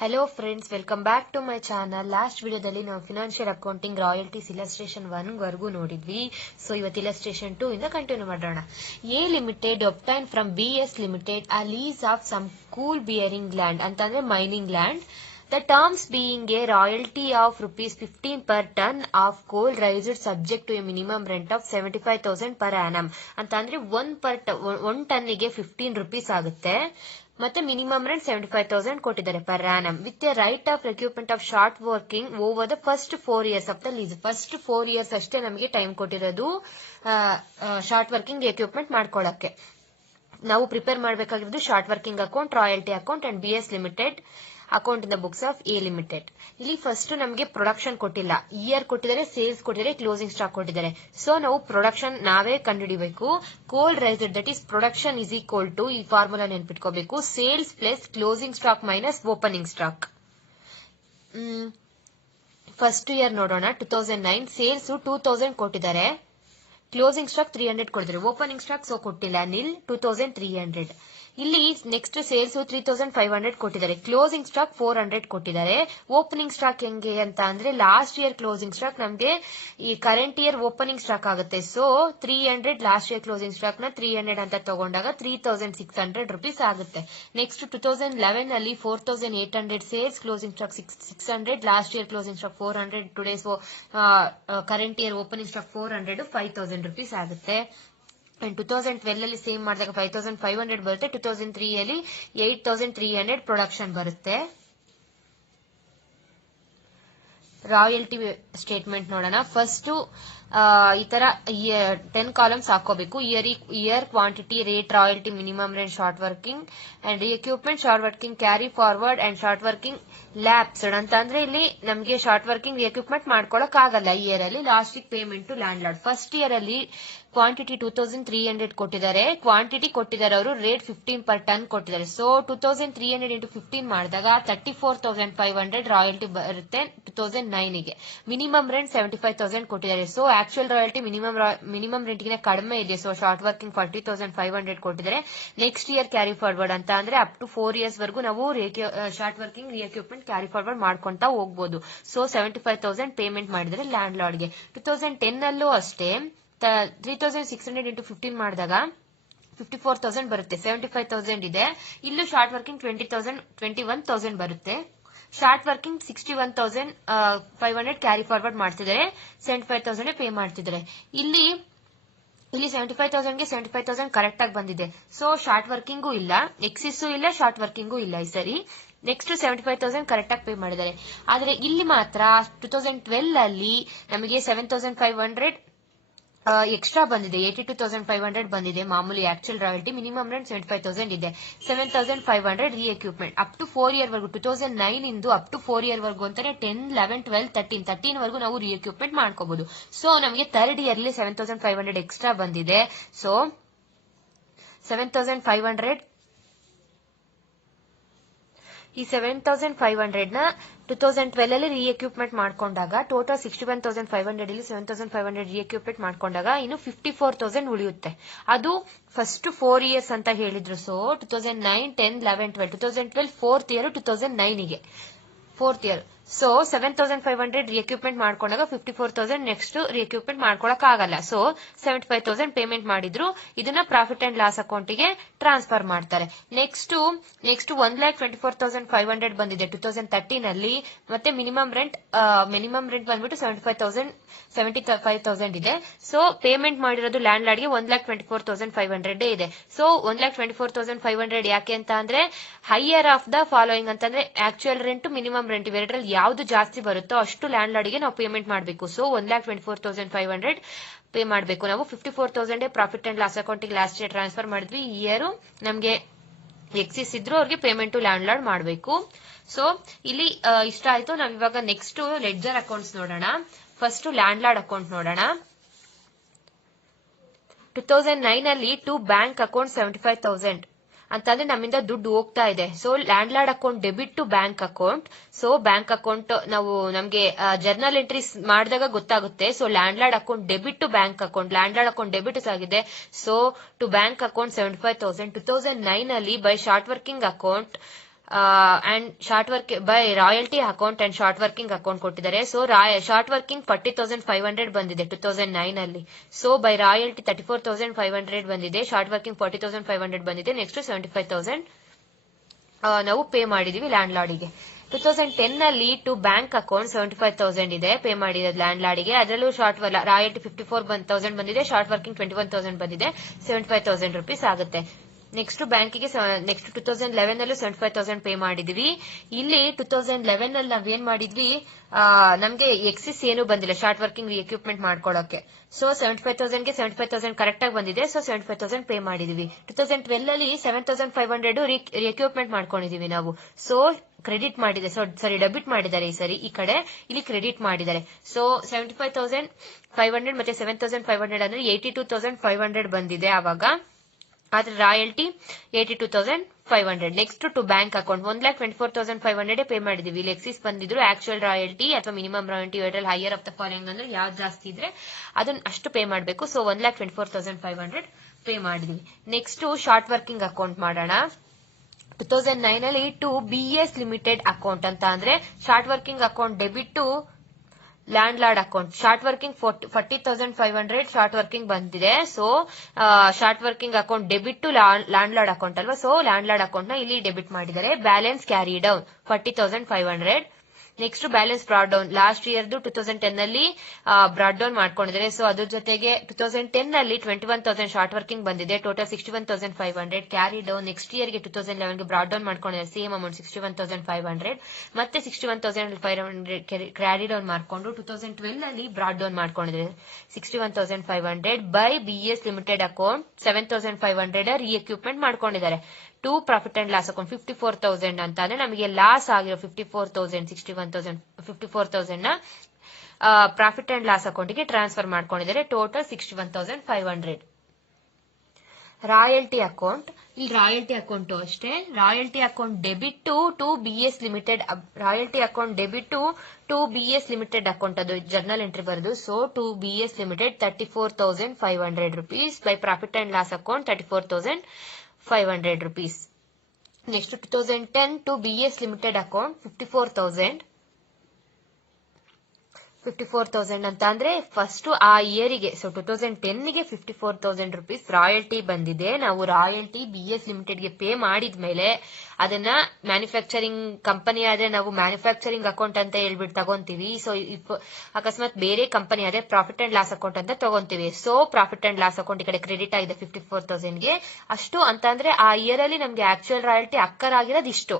Hello friends, welcome back to my channel. Last ವಿಡಿಯೋದಲ್ಲಿ ನಾವು financial accounting royalties illustration 1 ವರೆಗೂ ನೋಡಿದ್ವಿ. ಸೊ ಇವತ್ತು ಇಲಸ್ಟ್ರೇಷನ್ 2 ಇಂದ ಕಂಟಿನ್ಯೂ ಮಾಡೋಣ. A limited obtained from BS Limited a lease of some coal bearing land ಅಂತಂದ್ರೆ mining land. The terms being a royalty of rupees 15 per ton of coal raised subject to a minimum rent of 75,000 per annum ಅಂತಂದ್ರೆ 1 ಟನ್ನಿಗೆ 15 rupees ಆಗುತ್ತೆ. ಮತ್ತೆ minimum rent 75,000 ಕೊಟ್ಟಿದ್ದಾರೆ per annum with a right of recoupment of short working over the first 4 years of the lease. First 4 years ಅಷ್ಟೇ ನಮಗೆ time ಕೊಟ್ಟಿರೋದು short working ರಿಕ್ಯೂಪ್ಮೆಂಟ್ ಮಾಡ್ಕೊಳ್ಳಕ್ಕೆ. ನಾವು prepare ಮಾಡಬೇಕಾಗಿರೋದು short working account, royalty account and BS limited account in the books of a limited. ಇಲ್ಲಿ first ನಮಗೆ production ಕೊಟ್ಟಿಲ್ಲ, year ಕೊಟ್ಟಿದ್ದಾರೆ, sales ಕೊಟ್ಟಿದ್ದಾರೆ, ಕ್ಲೋಸಿಂಗ್ ಸ್ಟಾಕ್ ಕೊಟ್ಟಿದ್ದಾರೆ. ಸೊ ನಾವು ಪ್ರೊಡಕ್ಷನ್ ನಾವೇ ಕಂಡುಹಿಡಿಬೇಕು. Coal raised that is production is equal to, ಈ ಫಾರ್ಮುಲಾ ನೆನ್ಪಿಟ್ಕೋಬೇಕು, sales plus closing stock minus opening stock. First year ನೋಡೋಣ. 2009 ಸೇಲ್ಸ್ 2000 ಕೊಟ್ಟಿದ್ದಾರೆ, ಕ್ಲೋಸಿಂಗ್ ಸ್ಟಾಕ್ 300 ಕೊಟ್ಟಿದ್ದಾರೆ, ಓಪನಿಂಗ್ ಸ್ಟಾಕ್ ಸೊ ಕೊಟ್ಟಿಲ್ಲ, ನಿಲ್ 2300. ಇಲ್ಲಿ ನೆಕ್ಸ್ಟ್ ಸೇಲ್ಸ್ 3500 ಕೊಟ್ಟಿದ್ದಾರೆ, ಕ್ಲೋಸಿಂಗ್ ಸ್ಟಾಕ್ 400 ಕೊಟ್ಟಿದ್ದಾರೆ. ಓಪನಿಂಗ್ ಸ್ಟಾಕ್ ಹೆಂಗೆ ಅಂತ ಅಂದ್ರೆ ಲಾಸ್ಟ್ ಇಯರ್ ಕ್ಲೋಸಿಂಗ್ ಸ್ಟಾಕ್ ನಮಗೆ ಈ ಕರೆಂಟ್ ಇಯರ್ ಓಪನಿಂಗ್ ಸ್ಟಾಕ್ ಆಗುತ್ತೆ. So 300 last year closing stock ನ 300 ಅಂತ ತಗೊಂಡಾಗ 3600 rupees ಆಗುತ್ತೆ. ನೆಕ್ಸ್ಟ್ 2011 ಅಲ್ಲಿ 4800 sales, closing stock 600, last year closing stock 400 today. So current year opening stock 400, 5000 rupees ಆಗುತ್ತೆ. ಅಂಡ್ 2012 ಅಲ್ಲಿ ಸೇಮ್ ಮಾಡಿದಾಗ 5500 ಬರುತ್ತೆ. 2003 ಅಲ್ಲಿ 8300 ಪ್ರೊಡಕ್ಷನ್ ಬರುತ್ತೆ. ರಾಯಲ್ಟಿ ಸ್ಟೇಟ್ಮೆಂಟ್ ನೋಡೋಣ. ಫಸ್ಟ್ ಈ ತರ 10 ಕಾಲಮ್ಸ್ ಹಾಕೋಬೇಕು. Year, quantity, rate, royalty, minimum rate, short working and recoupment, short working carry forward and short working lapsed ಅಂತ ಅಂದ್ರೆ ಇಲ್ಲಿ ನಮಗೆ ಶಾರ್ಟ್ ವರ್ಕಿಂಗ್ ರಿಕ್ಯೂಪ್ಮೆಂಟ್ ಮಾಡ್ಕೊಳಕ್ ಆಗಲ್ಲ ಇಯರ್ ಅಲ್ಲಿ. Last payment to landlord. First year ಅಲ್ಲಿ ಕ್ವಾಂಟಿಟಿ 2300 ಕೊಟ್ಟಿದ್ದಾರೆ, ಕ್ವಾಂಟಿಟಿ ಕೊಟ್ಟಿದ್ದಾರೆ ಅವರು, ರೇಟ್ 15 per ton ಕೊಟ್ಟಿದ್ದಾರೆ. ಸೊ 2300 into 15 ಮಾಡಿದಾಗ 34,500 ರಾಯಲ್ಟಿ ಬರುತ್ತೆ 2009 ಗೆ. ಮಿನಿಮಮ್ ರೆಂಟ್ 75,000 ಕೊಟ್ಟಿದ್ದಾರೆ. So actual royalty minimum rent ಗಿನ ಕಡಿಮೆ ಇದೆ. ಸೊ ಶಾರ್ಟ್ ವರ್ಕಿಂಗ್ 40,500 ಕೊಟ್ಟಿದ್ದಾರೆ. ನೆಕ್ಸ್ಟ್ ಇಯರ್ ಕ್ಯಾರಿ ಫಾರ್ವರ್ಡ್ ಅಂತ ಅಂದ್ರೆ ಅಪ್ ಟು 4 years ವರೆಗೂ ನಾವು ಶಾರ್ಟ್ ವರ್ಕಿಂಗ್ ರಿಕ್ಯೂಪ್ಮೆಂಟ್ ಕ್ಯಾರಿ ಫಾರ್ವರ್ಡ್ ಮಾಡ್ಕೊಂತ ಹೋಗ್ಬೋದು. ಸೊ 75,000 ಪೇಮೆಂಟ್ ಮಾಡಿದರೆ ಲ್ಯಾಂಡ್ ಲಾರ್ಡ್ಗೆ. 2010 ಅಲ್ಲೂ ಅಷ್ಟೇ 3600 into 15 ಮಾಡಿದಾಗ 54,000 ಬರುತ್ತೆ. 75,000 ಇದೆ. ಇಲ್ಲೂ ಶಾರ್ಟ್ ವರ್ಕಿಂಗ್ 21,000 ಬರುತ್ತೆ. ಶಾರ್ಟ್ ವರ್ಕಿಂಗ್ 61,500 ಕ್ಯಾರಿ ಫಾರ್ವರ್ಡ್ ಮಾಡ್ತಿದ್ದಾರೆ, 75,000 ಪೇ ಮಾಡ್ತಿದ್ದಾರೆ. ಇಲ್ಲಿ 75,000 ಗೆ 75,000 ಕರೆಕ್ಟ್ ಆಗಿ ಬಂದಿದೆ. ಸೊ ಶಾರ್ಟ್ ವರ್ಕಿಂಗು ಇಲ್ಲ, ಎಕ್ಸಿಸ್ಸು ಇಲ್ಲ, ಶಾರ್ಟ್ ವರ್ಕಿಂಗು ಇಲ್ಲ ಈ ಸರಿ. ನೆಕ್ಸ್ಟ್ 75,000 ಕರೆಕ್ಟ್ ಆಗಿ ಪೇ ಮಾಡಿದ್ದಾರೆ. ಆದ್ರೆ ಇಲ್ಲಿ ಮಾತ್ರ 2012 ಅಲ್ಲಿ ನಮಗೆ 7,500 ಎಕ್ಸ್ಟ್ರಾ ಬಂದಿದೆ, 82,500 ಬಂದಿದೆ ಮಾಮೂಲಿ ಆಕ್ಚುಯಲ್ ರಾಯಲ್ಟಿ. ಮಿನಿಮಮ್ ರೆಂಟ್ 75,000 ಇದೆ, 7,500 ರಿಎಕ್ಯೂಪ್ಮೆಂಟ್. ಅಪ್ ಟು 4 year ವರೆಗೂ 2009 ಇಂದು ಅಪ್ ಟು 4 year ವರೆಗೂ ಅಂತಾನೆ 10, 11, 12, 13 ವರೆಗೂ ನಾವು ರಿಎಕ್ಯೂಪ್ಮೆಂಟ್ ಮಾಡ್ಕೋಬಹುದು. ಸೊ ನಮಗೆ ಥರ್ಡ್ ಇಯರ್ಲಿ 7,500 ಎಕ್ಸ್ಟ್ರಾ ಬಂದಿದೆ. ಸೊ 7,500 ಈ 7,500 ನ 2012 ಅಲ್ಲಿ ರಿಎಕ್ಯೂಪ್ಮೆಂಟ್ ಮಾಡ್ಕೊಂಡಾಗ ಟೋಟಲ್ 61,500 ಇಲ್ಲಿ 7,500 ರಿಎಕ್ಯೂಪ್ಮೆಂಟ್ ಮಾಡ್ಕೊಂಡಾಗ ಇನ್ನು 54,000 ಉಳಿಯುತ್ತೆ. ಅದು ಫಸ್ಟ್ 4 years ಅಂತ ಹೇಳಿದ್ರು. ಸೊ 2009, 10, 11, 12, 2012 4th year, 2009 ಗೆ 4th year. ಸೊ 7,500 ರಿಎಕ್ಯೂಪ್ಮೆಂಟ್ ಮಾಡ್ಕೊಂಡಾಗ 54,000 ನೆಕ್ಸ್ಟ್ ರಿಎಕ್ಯೂಪ್ಮೆಂಟ್ ಮಾಡ್ಕೊಳಕ್ ಆಗಲ್ಲ. ಸೊ 75,000 ಪೇಮೆಂಟ್ ಮಾಡಿದ್ರು. ಇದನ್ನ ಪ್ರಾಫಿಟ್ ಅಂಡ್ ಲಾಸ್ ಅಕೌಂಟಿಗೆ ಟ್ರಾನ್ಸ್ಫರ್ ಮಾಡ್ತಾರೆ. ನೆಕ್ಸ್ಟ್ 1,24,500 ಬಂದಿದೆ 2013 ಅಲ್ಲಿ. ಮತ್ತೆ ಮಿನಿಮಮ್ ರೆಂಟ್ ಬಂದ್ಬಿಟ್ಟು 75,000 ಇದೆ. ಸೊ ಪೇಮೆಂಟ್ ಮಾಡಿರೋದು ಲ್ಯಾಂಡ್ ಲಾರ್ಡ್ಗೆ 1,24,500 ಇದೆ. ಸೊ 1,24,500 ಯಾಕೆ ಅಂತ ಅಂದ್ರೆ ಹೈಯರ್ ಆಫ್ ದ ಫಾಲೋಯಿಂಗ್ ಅಂತಂದ್ರೆ ಆಕ್ಚುಯಲ್ ರೆಂಟ್, ಮಿನಿಮಮ್ ರೆಂಟ್ ಇವೆರಡರಲ್ಲಿ ಯಾವ್ದು ಜಾಸ್ತಿ ಬರುತ್ತೋ ಅಷ್ಟು ಲ್ಯಾಂಡ್ ಲಾರ್ಡ್ಗೆ ನಾವು ಪೇಮೆಂಟ್ ಮಾಡಬೇಕು. ಸೊ 1,24,500 ಪೇ ಮಾಡಬೇಕು ನಾವು. 54,000 ಪ್ರಾಫಿಟ್ ಅಂಡ್ ಲಾಸ್ ಅಕೌಂಟಿಗೆ ಲಾಸ್ಟ್ ಇಯರ್ ಟ್ರಾನ್ಸ್ಫರ್ ಮಾಡಿದ್ವಿ. ಈ ಇಯರ್ ನಮ್ಗೆ ಎಕ್ಸಿಸ್ ಇದ್ರು ಅವ್ರಿಗೆ ಪೇಮೆಂಟ್ ಟು ಲ್ಯಾಂಡ್ ಲಾರ್ಡ್ ಮಾಡಬೇಕು. ಸೊ ಇಲ್ಲಿ ಇಷ್ಟ ಆಯ್ತು. ನಾವ್ ಇವಾಗ ನೆಕ್ಸ್ಟ್ ಲೆಡ್ಜರ್ ಅಕೌಂಟ್ಸ್ ನೋಡೋಣ. ಫಸ್ಟ್ ಲ್ಯಾಂಡ್ ಲಾರ್ಡ್ ಅಕೌಂಟ್ ನೋಡೋಣ. 2009 ಅಲ್ಲಿ ಟು ಬ್ಯಾಂಕ್ ಅಕೌಂಟ್ 75,000 ಅಂತಂದ್ರೆ ನಮ್ಮಿಂದ ದುಡ್ಡು ಹೋಗ್ತಾ ಇದೆ. So landlord account debit to bank account. So bank account ನಾವು ನಮ್ಗೆ ಜರ್ನಲ್ ಎಂಟ್ರೀಸ್ ಮಾಡಿದಾಗ ಗೊತ್ತಾಗುತ್ತೆ. So landlord account debit to bank account, landlord account debit ಆಗಿದೆ. So to bank account 75,000. 2009 ಅಲ್ಲಿ by short working account and short work by royalty account and short working account ಕೊಟ್ಟಿದ್ದಾರೆ. So short working 40,500 ಬಂದಿದೆ 2009 ಅಲ್ಲಿ. So by royalty 34,500 ಬಂದಿದೆ, short working 40,500 ಬಂದಿದೆ. Next 75,000 ನಾವು pay ಮಾಡಿದೀವಿ land ಲಾರ್ಡಿಗೆ. 2010 ನಲ್ಲಿ ಟು ಬ್ಯಾಂಕ್ ಅಕೌಂಟ್ 75,000 ಇದೆ ಪೇ ಮಾಡಿರೋದು ಲ್ಯಾಂಡ್ ಲಾರ್ಡಿಗೆ. ಅದರಲ್ಲೂ ಶಾರ್ಟ್ ರಾಯಲ್ಟಿ 54,000 ಬಂದಿದೆ, ಶಾರ್ಟ್ ವರ್ಕಿಂಗ್ 21,000 ಬಂದಿದೆ, 75,000 ರುಪೀಸ್ ಆಗುತ್ತೆ. ನೆಕ್ಸ್ಟ್ ಬ್ಯಾಂಕಿಗೆ ನೆಕ್ಸ್ಟ್ 2011 ನಲ್ಲೂ 75,000 ಪೇ ಮಾಡಿದ್ವಿ. ಇಲ್ಲಿ 2011 ನಲ್ಲಿ ನಾವೇನ್ ಮಾಡಿದ್ವಿ, ನಮ್ಗೆ ಎಕ್ಸಿಸ್ ಏನು ಬಂದಿಲ್ಲ ಶಾರ್ಟ್ ವರ್ಕಿಂಗ್ ಎಕ್ವಿಪ್ಮೆಂಟ್ ಮಾಡ್ಕೊಳ್ಳೋಕೆ. ಸೊ 75,000 ಗೆ 75,000 ಕರೆಕ್ಟ್ ಆಗಿ ಬಂದಿದೆ. ಸೊ 75,000 ಪೇ ಮಾಡಿದೀವಿ. 2012 ಅಲ್ಲಿ 7,500 ಎಕ್ವಿಪ್ಮೆಂಟ್ ಮಾಡ್ಕೊಂಡಿದೀವಿ ನಾವು. ಸೊ ಕ್ರೆಡಿಟ್ ಮಾಡಿದೆ, ಸಾರಿ ಡೆಬಿಟ್ ಮಾಡಿದ್ದಾರೆ ಈ ಸರಿ, ಈ ಕಡೆ ಇಲ್ಲಿ ಕ್ರೆಡಿಟ್ ಮಾಡಿದ್ದಾರೆ. ಸೊ 75,500 ಮತ್ತೆ 7,500 ಅಂದ್ರೆ 82,500 ಬಂದಿದೆ ಅವಾಗ. ಆದ್ರೆ royalty 82,500. Next to bank account 1,24,500 pay ಮಾಡಿದೀವಿ. ಇಲ್ಲಿ ಎಕ್ಸಿಸ್ ಬಂದಿದ್ರು ಆಕ್ಚುಯಲ್ ರಾಯಲ್ಟಿ ಅಥವಾ ಮಿನಿಮಮ್ ರಾಯಲ್ಟಿ ಎರಡರಲ್ಲಿ ಹೈಯರ್ ಆಫ್ ದ ಫಾಲೋಯಿಂಗ್ ಅಂದ್ರೆ ಯಾವ್ದು ಜಾಸ್ತಿ ಇದ್ರೆ ಅದನ್ನ ಅಷ್ಟು ಪೇ ಮಾಡಬೇಕು. ಸೊ 1,24,500 ಪೇ ಮಾಡಿದೀವಿ. ನೆಕ್ಸ್ಟ್ ಶಾರ್ಟ್ ವರ್ಕಿಂಗ್ ಅಕೌಂಟ್ ಮಾಡೋಣ. 2009 ಅಲ್ಲಿ ಟು BS ಲಿಮಿಟೆಡ್ ಅಕೌಂಟ್ ಅಂತ ಅಂದ್ರೆ short working account debit to landlord account. Short working 40,500 short working ಬಂದಿದೆ. So short working account debit to landlord account ಅಲ್ವಾ. So landlord account ನ ಇಲ್ಲಿ debit ಮಾಡಿದ್ದಾರೆ. Balance carry down 40,500. Next balance brought down last ಇಯರ್ದು 2010 ನಲ್ಲಿ brought down ಮಾಡ್ಕೊಂಡಿದ್ದಾರೆ. So ಅದ್ರ ಜೊತೆಗೆ 2010 ನಲ್ಲಿ 21,000 ಶಾರ್ಟ್ ವರ್ಕಿಂಗ್ ಬಂದಿದೆ, total 61,500 carry down. Next year ಗೆ 2011 ಗೆ ಬ್ರಾಡ್ ಡೌನ್ ಮಾಡ್ಕೊಂಡಿದ್ದಾರೆ, ಸೇಮ್ ಅಮೌಂಟ್ 61,500 ಮತ್ತೆ 61,500 ಕ್ಯಾರಿ ಡೌನ್ ಮಾಡ್ಕೊಂಡು 2012 ಅಲ್ಲಿ ಬ್ರಾಡ್ ಡೌನ್ ಮಾಡ್ಕೊಂಡಿದ್ದಾರೆ 61,500 by BS limited account 7,500 recoupment ಮಾಡ್ಕೊಂಡಿದ್ದಾರೆ. To profit and loss account 54,000 ಅಂತ ಅಂದ್ರೆ ನಮಗೆ ಲಾಸ್ ಆಗಿರೋ 54,000 54,000 ನ ಪ್ರಾಫಿಟ್ ಅಂಡ್ ಲಾಸ್ ಅಕೌಂಟ್ಗೆ ಟ್ರಾನ್ಸ್ಫರ್ ಮಾಡ್ಕೊಂಡಿದ್ದಾರೆ. ಟೋಟಲ್ 61,500. ರಾಯಲ್ಟಿ ಅಕೌಂಟ್, ಇಲ್ಲಿ ರಾಯಲ್ಟಿ ಅಕೌಂಟ್ ಅಷ್ಟೇ. Royalty account debit to BS limited, royalty account debit to BS limited account, ಅದು ಜರ್ನಲ್ ಎಂಟ್ರಿ ಬರೆದು. So to BS limited 34,500 rupees by profit and loss account 34,500 rupees. Next 2010 to BS Limited account 54,000 ಅಂತ ಅಂದ್ರೆ first ಆ ಇಯರಿಗೆ. So 2010 ಗೆ 54,000 rupees royalty ಬಂದಿದೆ. ನಾವು royalty BS limited ಗೆ pay ಮಾಡಿದ್ಮೇಲೆ ಅದನ್ನ ಮ್ಯಾನುಫ್ಯಾಕ್ಚರಿಂಗ್ ಕಂಪನಿ ಆದ್ರೆ ನಾವು ಮ್ಯಾನುಫ್ಯಾಕ್ಚರಿಂಗ್ ಅಕೌಂಟ್ ಅಂತ ಹೇಳ್ಬಿಟ್ಟು ತಗೊಂತೀವಿ. ಸೊ ಅಕಸ್ಮಾತ್ ಬೇರೆ ಕಂಪನಿ ಆದ್ರೆ ಪ್ರಾಫಿಟ್ ಅಂಡ್ ಲಾಸ್ ಅಕೌಂಟ್ ಅಂತ ತಗೊಂತೀವಿ. So profit and loss account ಈ ಕಡೆ ಕ್ರೆಡಿಟ್ ಆಗಿದೆ 54,000 ಗೆ. ಅಷ್ಟು ಅಂತ ಅಂದ್ರೆ ಆ ಇಯರ್ ಅಲ್ಲಿ ನಮ್ಗೆ ಆಕ್ಚುಯಲ್ ರಾಯಲ್ಟಿ ಅಕ್ಕರ್ ಆಗಿರೋದು ಇಷ್ಟು,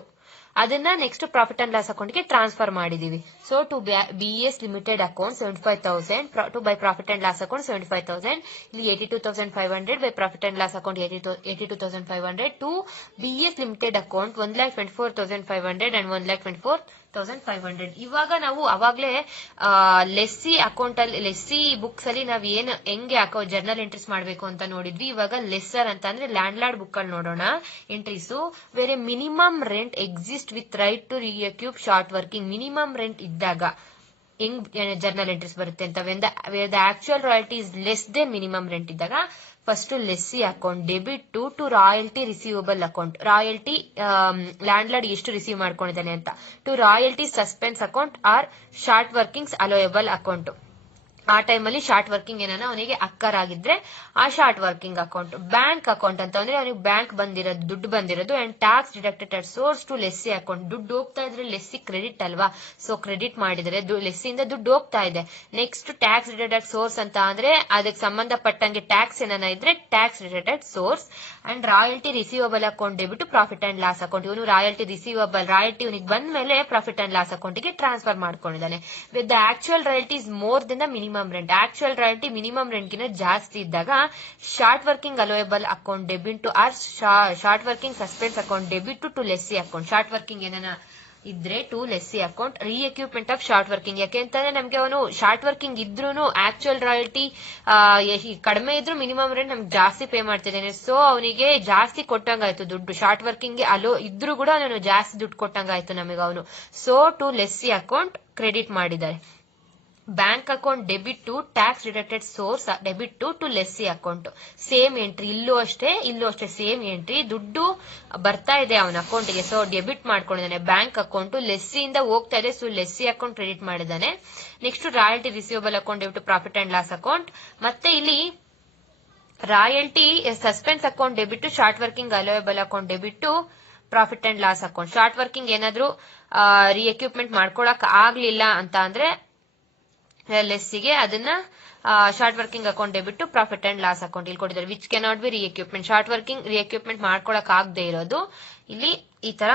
ಅದನ್ನ next profit and loss account ಗೆ ಟ್ರಾನ್ಸ್ಫರ್ ಮಾಡಿದೀವಿ. So to BS limited account 75,000 to by profit and loss account 75,000. ಇಲ್ಲಿ 82,500 by profit and loss account 82,500 to BS limited account 1,24,500 and 1,24,500. ಇವಾಗ ನಾವು ಅವಾಗ್ಲೇ ಲೆಸ್ಸಿ ಅಕೌಂಟ್ ಅಲ್ಲಿ, ಲೆಸ್ಸಿ ಬುಕ್ಸ್ ಅಲ್ಲಿ ನಾವ್ ಏನ್ ಹೆಂಗೆ ಜರ್ನಲ್ ಎಂಟ್ರೀಸ್ ಮಾಡ್ಬೇಕು ಅಂತ ನೋಡಿದ್ವಿ. ಇವಾಗ ಲೆಸ್ಸರ್ ಅಂತ ಅಂದ್ರೆ ಲ್ಯಾಂಡ್ ಲಾರ್ಡ್ ಬುಕ್ ಅಲ್ಲಿ ನೋಡೋಣ entries. Where minimum rent exist with right to recoup short working. Minimum rent ಇದ್ದಾಗ ಹೆಂಗ್ ಜರ್ನಲ್ ಎಂಟ್ರೀಸ್ ಬರುತ್ತೆ ಅಂತ, where the actual royalty is less than minimum rent ಇದ್ದಾಗ first lessee account debit to royalty receivable account. Royalty landlord ಎಷ್ಟು receive ಮಾಡ್ಕೊಂಡಿದ್ದಾನೆ ಅಂತ. To royalty suspense account or short workings allowable account. ಆ ಟೈಮಲ್ಲಿ short working ಏನಾನ ಅವನಿಗೆ occur ಆಗಿದ್ರೆ ಆ short working account. Bank account ಅಂತ ಅಂದ್ರೆ ಅವನಿಗೆ ಬ್ಯಾಂಕ್ ಬಂದಿರೋದು, ದುಡ್ಡು ಬಂದಿರೋದು and tax deducted at source to lessee account. ದುಡ್ಡು ಹೋಗ್ತಾ ಇದ್ರೆ ಲೆಸ್ಸಿ ಕ್ರೆಡಿಟ್ ಅಲ್ವಾ, ಸೊ ಕ್ರೆಡಿಟ್ ಮಾಡಿದ್ರೆ ಲೆಸ್ಸಿಯಿಂದ ದುಡ್ಡು ಹೋಗ್ತಾ ಇದೆ. ನೆಕ್ಸ್ಟ್ ಟ್ಯಾಕ್ಸ್ ಡಿಡಕ್ಟೆಡ್ ಸೋರ್ಸ್ ಅಂತ ಅಂದ್ರೆ ಅದಕ್ಕೆ ಸಂಬಂಧಪಟ್ಟಂಗೆ ಟ್ಯಾಕ್ಸ್ ಏನಾನ ಇದ್ರೆ tax deducted source. And royalty receivable account debit profit and loss account. ಇವನು ರಾಯಲ್ಟಿ ರಿಸೀವಬಲ್, ರಾಯಲ್ಟಿ ಇವನಿಗೆ ಬಂದ ಮೇಲೆ ಪ್ರಾಫಿಟ್ ಅಂಡ್ ಲಾಸ್ ಅಕೌಂಟ್ ಗೆ ಟ್ರಾನ್ಸ್ಫರ್ ಮಾಡ್ಕೊಂಡಿದ್ದಾನೆ. With the actual royalty is more than the minimum rent. Actual royalty minimum rent ಗಿನ ಜಾಸ್ತಿ ಇದ್ದಾಗ short working allowable account debit to or short working suspense account debit to lessee account. Short working ಏನಾನ ಇದ್ರೆ to lessee account. ರೀ equipment of short working, ಯಾಕೆಂತಂದ್ರೆ ನಮ್ಗೆ ಅವನು short working ಇದ್ರೂ ಆಕ್ಚುಯಲ್ ರಾಯಲ್ಟಿ ಕಡಿಮೆ ಇದ್ರು ಮಿನಿಮಮ್ ರೆಂಟ್ ನಮ್ಗೆ ಜಾಸ್ತಿ ಪೇ ಮಾಡ್ತಿದ್ದೇನೆ. ಸೊ ಅವನಿಗೆ ಜಾಸ್ತಿ ಕೊಟ್ಟಂಗಾಯ್ತು ದುಡ್ಡು. ಶಾರ್ಟ್ ವರ್ಕಿಂಗ್ ಗೆ ಅಲೋ ಇದ್ರೂ ಕೂಡ ಅವನು ಜಾಸ್ತಿ ದುಡ್ಡು ಕೊಟ್ಟಂಗಾಯ್ತು ನಮಗೆ ಅವನು. So to lessee account credit ಮಾಡಿದ್ದಾರೆ. Bank account debit to tax deducted source debit to lessee account. Same entry ಇಲ್ಲೂ ಅಷ್ಟೇ ಸೇಮ್ ಎಂಟ್ರಿ. ದುಡ್ಡು ಬರ್ತಾ ಇದೆ ಅವನ ಅಕೌಂಟ್ಗೆ, ಸೊ ಡೆಬಿಟ್ ಮಾಡ್ಕೊಂಡಿದ್ದಾನೆ. ಬ್ಯಾಂಕ್ ಅಕೌಂಟ್ ಲೆಸ್ಸಿಯಿಂದ ಹೋಗ್ತಾ ಇದೆ, ಸೊ ಲೆಸ್ಸಿ ಅಕೌಂಟ್ ಕ್ರೆಡಿಟ್ ಮಾಡಿದ್ದಾನೆ. Next royalty receivable account debit to profit and loss account. ಮತ್ತೆ ಇಲ್ಲಿ royalty suspense account debit to short working allowable account debit to profit and loss account. Short working ಏನಾದ್ರೂ recoupment ಮಾಡ್ಕೊಳಕ್ ಆಗ್ಲಿಲ್ಲ ಅಂತ ಅಂದ್ರೆ ಲೆಸ್ಸಿಗೆ ಅದನ್ನ short working account debit to profit and loss account ಇಲ್ಲಿ ಕೊಟ್ಟಿದ್ದಾರೆ. Which cannot be recoupment. Short working recoupment ಮಾಡ್ಕೊಳಕ್ ಆಗದೆ ಇರೋದು ಇಲ್ಲಿ ಈ ತರ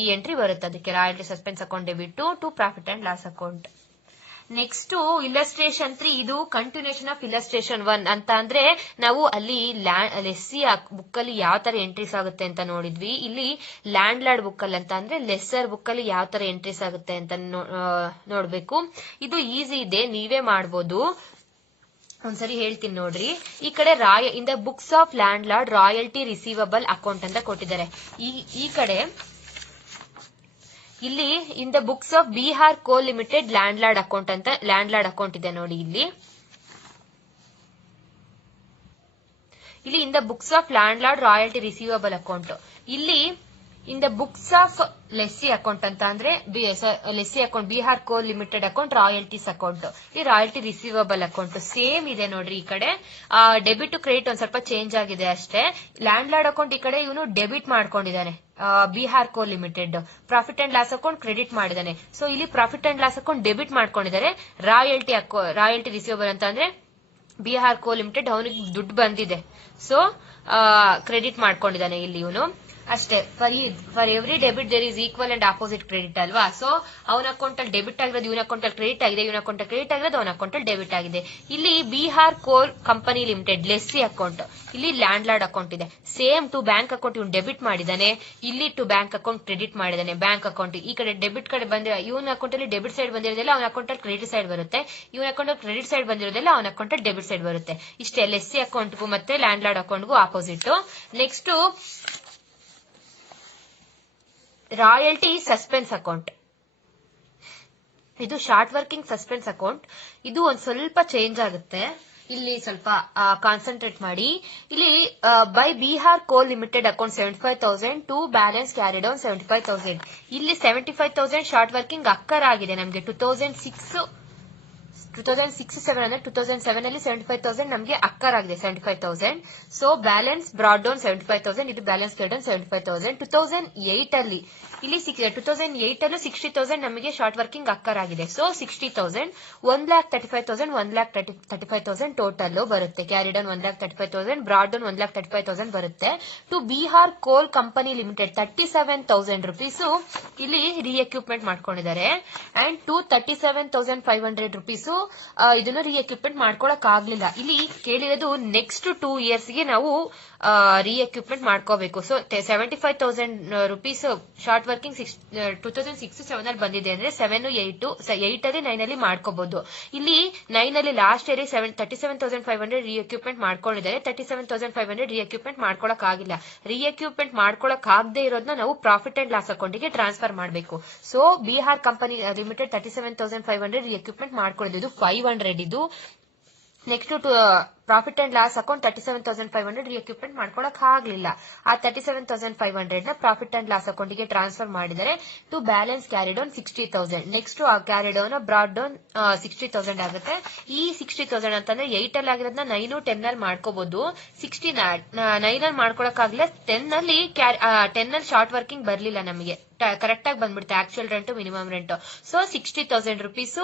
ಈ ಎಂಟ್ರಿ ಬರುತ್ತೆ. ಅದಕ್ಕೆ royalty suspense account debit to profit and loss account. Next illustration 3. ಇದು ಕಂಟಿನ್ಯೂಷನ್ ಆಫ್ ಇಲಸ್ಟ್ರೇಷನ್ 1 ಅಂತ ಅಂದ್ರೆ ನಾವು ಅಲ್ಲಿ ಲೆಸ್ಸಿ ಬುಕ್ ಅಲ್ಲಿ ಯಾವ ತರ ಎಂಟ್ರೀಸ್ ಆಗುತ್ತೆ ಅಂತ ನೋಡಿದ್ವಿ. ಇಲ್ಲಿ ಲ್ಯಾಂಡ್ ಲಾರ್ಡ್ ಬುಕ್ ಅಲ್ಲಿ ಅಂತ ಅಂದ್ರೆ ಲೆಸ್ಸರ್ ಬುಕ್ ಅಲ್ಲಿ ಯಾವ ತರ ಎಂಟ್ರೀಸ್ ಆಗುತ್ತೆ ಅಂತ ನೋಡ್ಬೇಕು. ಇದು ಈಸಿ ಇದೆ, ನೀವೇ ಮಾಡ್ಬೋದು. ಒಂದ್ಸರಿ ಹೇಳ್ತೀನಿ ನೋಡ್ರಿ. ಈ ಕಡೆ in the books of landlord royalty receivable account ಅಂತ ಕೊಟ್ಟಿದ್ದಾರೆ. ಈ ಕಡೆ ಇಲ್ಲಿ in the books of Bihar co limited landlord account ಅಂತ ಲ್ಯಾಂಡ್ ಲಾರ್ಡ್ ಅಕೌಂಟ್ ಇದೆ ನೋಡಿ. ಇಲ್ಲಿ in the books of landlord royalty receivable account. ಇಲ್ಲಿ in the books of lessee account ಅಂತ ಅಂದ್ರೆ lessee account Bihar co limited account royalties account. ಈ royalty receivable account same ಇದೆ ನೋಡ್ರಿ. ಈ ಕಡೆ ಡೆಬಿಟ್ ಟು ಕ್ರೆಡಿಟ್ ಒಂದ್ ಸ್ವಲ್ಪ ಚೇಂಜ್ ಆಗಿದೆ ಅಷ್ಟೇ. ಲ್ಯಾಂಡ್ ಲಾರ್ಡ್ ಅಕೌಂಟ್ ಈ ಕಡೆ ಇವನು ಡೆಬಿಟ್ ಮಾಡ್ಕೊಂಡಿದ್ದಾನೆ Bihar co limited. Profit and loss account credit ಮಾಡಿದಾನೆ. ಸೊ ಇಲ್ಲಿ profit and loss account debit ಮಾಡ್ಕೊಂಡಿದ್ದಾರೆ. ರಾಯಲ್ಟಿ ರಿಸೀವಬಲ್ ಅಂತ ಅಂದ್ರೆ ಬಿಹಾರ್ ಕೋ ಲಿಮಿಟೆಡ್ ಅವನಿಗೆ ದುಡ್ಡು ಬಂದಿದೆ, ಸೊ ಕ್ರೆಡಿಟ್ ಮಾಡ್ಕೊಂಡಿದ್ದಾನೆ ಇಲ್ಲಿ ಇವನು ಅಷ್ಟೇ. For every debit there is equal and opposite credit ಅಲ್ವಾ. ಸೊ ಅವನ ಅಕೌಂಟ್ ಅಲ್ಲಿ ಡೆಬಿಟ್ ಆಗಿರೋದು ಇವನ ಅಕೌಂಟ್ ಅಲ್ಲಿ ಕ್ರೆಡಿಟ್ ಆಗಿದೆ, ಇವನ ಅಕೌಂಟ್ ಅಲ್ಲಿ ಕ್ರೆಡಿಟ್ ಆಗಿರೋದು ಅವನ ಅಕೌಂಟ್ ಅಲ್ಲಿ ಡೆಬಿಟ್ ಆಗಿದೆ. ಇಲ್ಲಿ Bihar coal company limited lessee account, ಇಲ್ಲಿ ಲ್ಯಾಂಡ್ ಲಾರ್ಡ್ ಅಕೌಂಟ್ ಇದೆ. ಸೇಮ್ ಟು ಬ್ಯಾಂಕ್ ಅಕೌಂಟ್ ಇವನು ಡೆಬಿಟ್ ಮಾಡಿದಾನೆ, ಇಲ್ಲಿ ಟು ಬ್ಯಾಂಕ್ ಅಕೌಂಟ್ ಕ್ರೆಡಿಟ್ ಮಾಡಿದಾನೆ. ಬ್ಯಾಂಕ್ ಅಕೌಂಟ್ ಈ ಕಡೆ ಡೆಬಿಟ್ ಕಡೆ ಬಂದಿರೋ ಇವನ ಅಕೌಂಟ್ ಅಲ್ಲಿ ಡೆಬಿಟ್ ಸೈಡ್ ಬಂದಿರೋದಿಲ್ಲ, ಅವನ ಅಕೌಂಟ್ ಅಲ್ಲಿ ಕ್ರೆಡಿಟ್ ಸೈಡ್ ಬರುತ್ತೆ. ಇವನ ಅಕೌಂಟ್ ಅಲ್ಲಿ ಕ್ರೆಡಿಟ್ ಸೈಡ್ ಬಂದಿರೋದಿಲ್ಲ, ಅವನ ಅಕೌಂಟ್ ಅಲ್ಲಿ ಡೆಬಿಟ್ ಸೈಡ್ ಬರುತ್ತೆ. ಇಷ್ಟೇ ಲೆಸ್ಸಿ ಅಕೌಂಟ್ಗೂ ಮತ್ತೆ ಲ್ಯಾಂಡ್ ಲಾರ್ಡ್ ಅಕೌಂಟ್ಗೂ opposite. Next royalty suspense account. ಇದು ಶಾರ್ಟ್ ವರ್ಕಿಂಗ್ ಸಸ್ಪೆನ್ಸ್ ಅಕೌಂಟ್. ಇದು ಒಂದ್ ಸ್ವಲ್ಪ ಚೇಂಜ್ ಆಗುತ್ತೆ. ಇಲ್ಲಿ ಸ್ವಲ್ಪ ಕಾನ್ಸಂಟ್ರೇಟ್ ಮಾಡಿ. ಇಲ್ಲಿ by Bihar coal limited account 75,000 to balance carried on 75,000. ಇಲ್ಲಿ 75,000 ಶಾರ್ಟ್ ವರ್ಕಿಂಗ್ ಅಕ್ಕರ್ ಆಗಿದೆ ನಮ್ಗೆ 2006-7 ಅಂದ್ರೆ 2007 ಅಲ್ಲಿ 75,000 ನಮಗೆ ಅಕ್ಕರ್ ಆಗಿದೆ 75,000. ಸೊ ಬ್ಯಾಲೆನ್ಸ್ ಬ್ರಾಡ್ ಡೌನ್ 75,000, ಇದು ಬ್ಯಾಲೆನ್ಸ್ ಕ್ಯಾರಿಡ್ ಆನ್ 75,000. 2008 ಅಲ್ಲಿ ಇಲ್ಲಿ 2008 ಅಲ್ಲೂ 60,000 ನಮಗೆ ಶಾರ್ಟ್ ವರ್ಕಿಂಗ್ ಅಕ್ಕರ್ ಆಗಿದೆ. ಸೊ 60,000, 1,35,000, 1,35,000 ಟೋಟಲ್ ಬರುತ್ತೆ. ಕ್ಯಾರಿಡ್ ಆನ್ 1,35,000, ಬ್ರಾಡ್ ಡೌನ್ 1,35,000 ಬರುತ್ತೆ. To Bihar coal company limited 37,000 rupees ಇಲ್ಲಿ ರಿಎಕ್ವಿಪ್ಮೆಂಟ್ ಮಾಡ್ಕೊಂಡಿದ್ದಾರೆ. ಅಂಡ್ ಟು 37,500 ರುಪೀಸ್ ಇದನ್ನು ರಿಎಕ್ವಿಪ್ಮೆಂಟ್ ಮಾಡ್ಕೊಳಕ್ ಆಗ್ಲಿಲ್ಲ. ಇಲ್ಲಿ ಕೇಳಿರೋದು ನೆಕ್ಸ್ಟ್ 2 ಇಯರ್ಸ್ ಗೆ ನಾವು ರಿಎಕ್ವಿಪ್ಮೆಂಟ್ ಮಾಡ್ಕೋಬೇಕು. ಸೊ 75,000 ರುಪೀಸ್ ಶಾರ್ಟ್ ವರ್ಕಿಂಗ್ 2006-7 ಅಲ್ಲಿ ಬಂದಿದೆ ಅಂದ್ರೆ 7, 8 ಅಲ್ಲಿ 9 ಅಲ್ಲಿ ಮಾಡ್ಕೋಬಹುದು. ಇಲ್ಲಿ 9 ಅಲ್ಲಿ ಲಾಸ್ಟ್ ಇಯರ್ 37,500 ರಿಎಕ್ವಿಪ್ಮೆಂಟ್ ಮಾಡ್ಕೊಂಡಿದ್ದಾರೆ. 37,500 ರಿಎಕ್ವಿಪ್ಮೆಂಟ್ ಮಾಡ್ಕೊಳಕ್ ಆಗಿಲ್ಲ. ರಿಎಕ್ವಿಪ್ಮೆಂಟ್ ಮಾಡ್ಕೊಳಕ್ ಆಗದೆ ಇರೋದನ್ನ ನಾವು ಪ್ರಾಫಿಟ್ ಅಂಡ್ ಲಾಸ್ ಅಕೌಂಟ್ಗೆ ಟ್ರಾನ್ಸ್ಫರ್ ಮಾಡಬೇಕು. So Bihar company limited 37,500 recoupment ಮಾಡ್ಕೊಂಡಿದ್ದು 500 ಇದು. Next profit and loss account 37,500 recoupment ಮಾಡ್ಕೊಳಕ್ ಆಗ್ಲಿಲ್ಲ. ಆ 37,500 ನ ಪ್ರಾಫಿಟ್ ಅಂಡ್ ಲಾಸ್ ಅಕೌಂಟ್ ಗೆ ಟ್ರಾನ್ಸ್ಫರ್ ಮಾಡಿದರೆ to balance carried on 60,000. Next ಆ ಕ್ಯಾರಿಡ್ ಆನ್ ಬ್ರಾಡ್ ಡೌನ್ 60,000 ಆಗುತ್ತೆ. ಈ 60,000 ಅಂತಂದ್ರೆ 8 ಅಲ್ಲಿ ಆಗಿರೋದನ್ನ 9, 10 ಅಲ್ಲಿ ಮಾಡ್ಕೋಬಹುದು. 9 ಅಲ್ಲಿ ಮಾಡ್ಕೊಳಕ್ ಆಗಿಲ್ಲ. 10 ಅಲ್ಲಿ ಶಾರ್ಟ್ ವರ್ಕಿಂಗ್ ಬರ್ಲಿಲ್ಲ ನಮಗೆ, ಕರೆಕ್ಟ್ ಆಗಿ ಬಂದ್ಬಿಡುತ್ತೆ actual rent minimum rent. So 60,000 rupees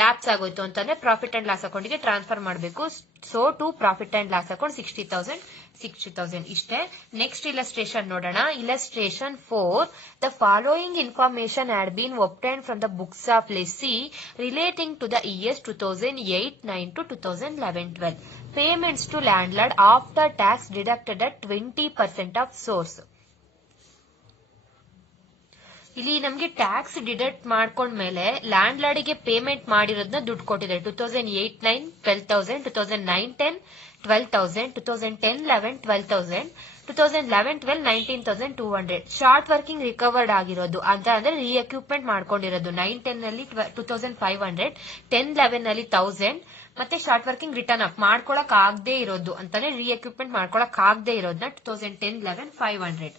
lapse ಆಗೋಯ್ತು ಅಂತಂದ್ರೆ ಪ್ರಾಫಿಟ್ ಅಂಡ್ ಲಾಸ್ ಅಕೌಂಟ್ ಗೆ ಟ್ರಾನ್ಸ್ಫರ್ ಮಾಡಬೇಕು. So to profit and loss account 60,000 ಇಷ್ಟೇ. ನೆಕ್ಸ್ಟ್ ಇಲಸ್ಟ್ರೇಷನ್ ನೋಡೋಣ. Illustration 4. The following information had been obtained from the books of lessee relating to the years 2008-9 to 2011-12. Payments to landlord after tax deducted at 20% of source. ಇಲ್ಲಿ ನಮ್ಗೆ tax deduct ಮಾಡ್ಕೊಂಡ್ಮೇಲೆ ಲ್ಯಾಂಡ್ ಲಾರ್ಡಿಗೆ payment ಮಾಡಿರೋದನ್ನ ದುಡ್ಡು ಕೊಟ್ಟಿದ್ದಾರೆ. 2008-9 12,000, 2009-10 12,000, 2010-11 12,000, 2011-12 19,200. Short working recovered ಆಗಿರೋದು ಅಂತ ಅಂದ್ರೆ ರೀ ಎಕ್ವಿಪ್ಮೆಂಟ್ ಮಾಡ್ಕೊಂಡಿರೋದು 9-10 ನಲ್ಲಿ 2,500, 10-11 ನಲ್ಲಿ 1,000 ಮತ್ತೆ ಶಾರ್ಟ್ ವರ್ಕಿಂಗ್ ರಿಟರ್ನ್ ಅಪ್ ಮಾಡ್ಕೊಳಕ್ ಆಗದೆ ಇರೋದು ಅಂತಾನೆ ರೀ ಎಕ್ವಿಪ್ಮೆಂಟ್ ಮಾಡ್ಕೊಳಕ್ ಆಗದೆ ಇರೋದನ್ನ 2010-11 500.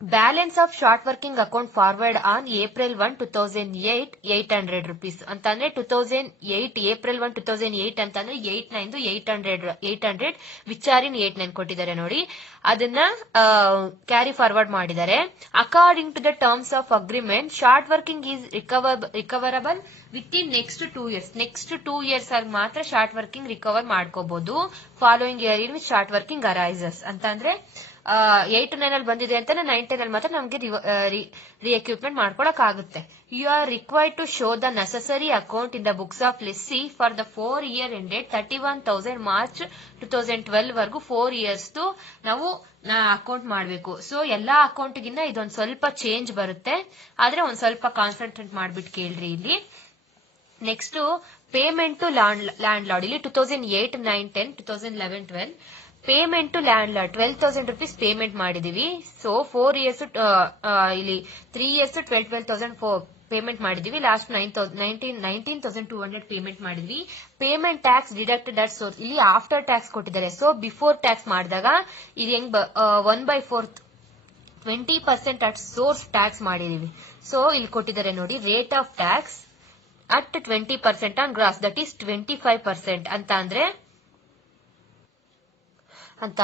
Balance of short working account forward on April 1, 2008 800 rupees ಅಂತಂದ್ರೆ 2008 April 1, 2008 ಅಂತಂದ್ರೆ 800 ವಿಚ್ ಆರ್ ಇನ್ 89 ಕೊಟ್ಟಿದ್ದಾರೆ ನೋಡಿ, ಅದನ್ನ ಕ್ಯಾರಿ ಫಾರ್ವರ್ಡ್ ಮಾಡಿದ್ದಾರೆ. According to the terms of agreement short working is recoverable within next 2 years. Next 2 years ಆಗಿ ಮಾತ್ರ ಶಾರ್ಟ್ ವರ್ಕಿಂಗ್ ರಿಕವರ್ ಮಾಡ್ಕೋಬಹುದು. Following year in short working arises ಅಂತಂದ್ರೆ 8-9 ಅಲ್ಲಿ ಬಂದಿದೆ ಅಂತ 9-10 ಅಲ್ಲಿ ಮಾತ್ರ ನಮ್ಗೆ ರೀ ಎಕ್ವಿಪ್ಮೆಂಟ್ ಮಾಡ್ಕೊಳಕ್ ಆಗುತ್ತೆ. You are required to show the necessary account in the books of lessee for the 4 year ended 31,000 March 2012 ವರೆಗೂ 4 years ನಾವು ಅಕೌಂಟ್ ಮಾಡ್ಬೇಕು. ಸೊ ಎಲ್ಲಾ ಅಕೌಂಟ್ ಗಿನ್ನ ಇದೊಂದ್ ಸ್ವಲ್ಪ ಚೇಂಜ್ ಬರುತ್ತೆ, ಆದ್ರೆ ಒಂದ್ ಸ್ವಲ್ಪ ಕಾನ್ಸಂಟ್ರೇಟ್ ಮಾಡ್ಬಿಟ್ಟು ಕೇಳ್ರಿ ಇಲ್ಲಿ. Next payment to landlord, ಇಲ್ಲಿ 2008, 9, 10, 2011, 12 payment to landlord 12,000 rupees payment ಮಾಡಿದೀವಿ. ಸೊ 4 years ಇಲ್ಲಿ 3 years 12,000 ಪೇಮೆಂಟ್ ಮಾಡಿದೀವಿ. ಲಾಸ್ಟ್ 19,200 ಪೇಮೆಂಟ್ ಮಾಡಿದ್ವಿ. Payment tax deducted at source, ಇಲ್ಲಿ ಆಫ್ಟರ್ ಟ್ಯಾಕ್ಸ್ ಕೊಟ್ಟಿದ್ದಾರೆ. ಸೊ ಬಿಫೋರ್ ಟ್ಯಾಕ್ಸ್ ಮಾಡಿದಾಗ ಇದು ಹೆಂಗ್ 1/4 20% ಅಟ್ ಸೋರ್ಸ್ ಟ್ಯಾಕ್ಸ್ ಮಾಡಿದೀವಿ. ಸೊ ಇಲ್ಲಿ ಕೊಟ್ಟಿದ್ದಾರೆ ನೋಡಿ, rate of tax at 20% on gross, that is 25% ಅಂತ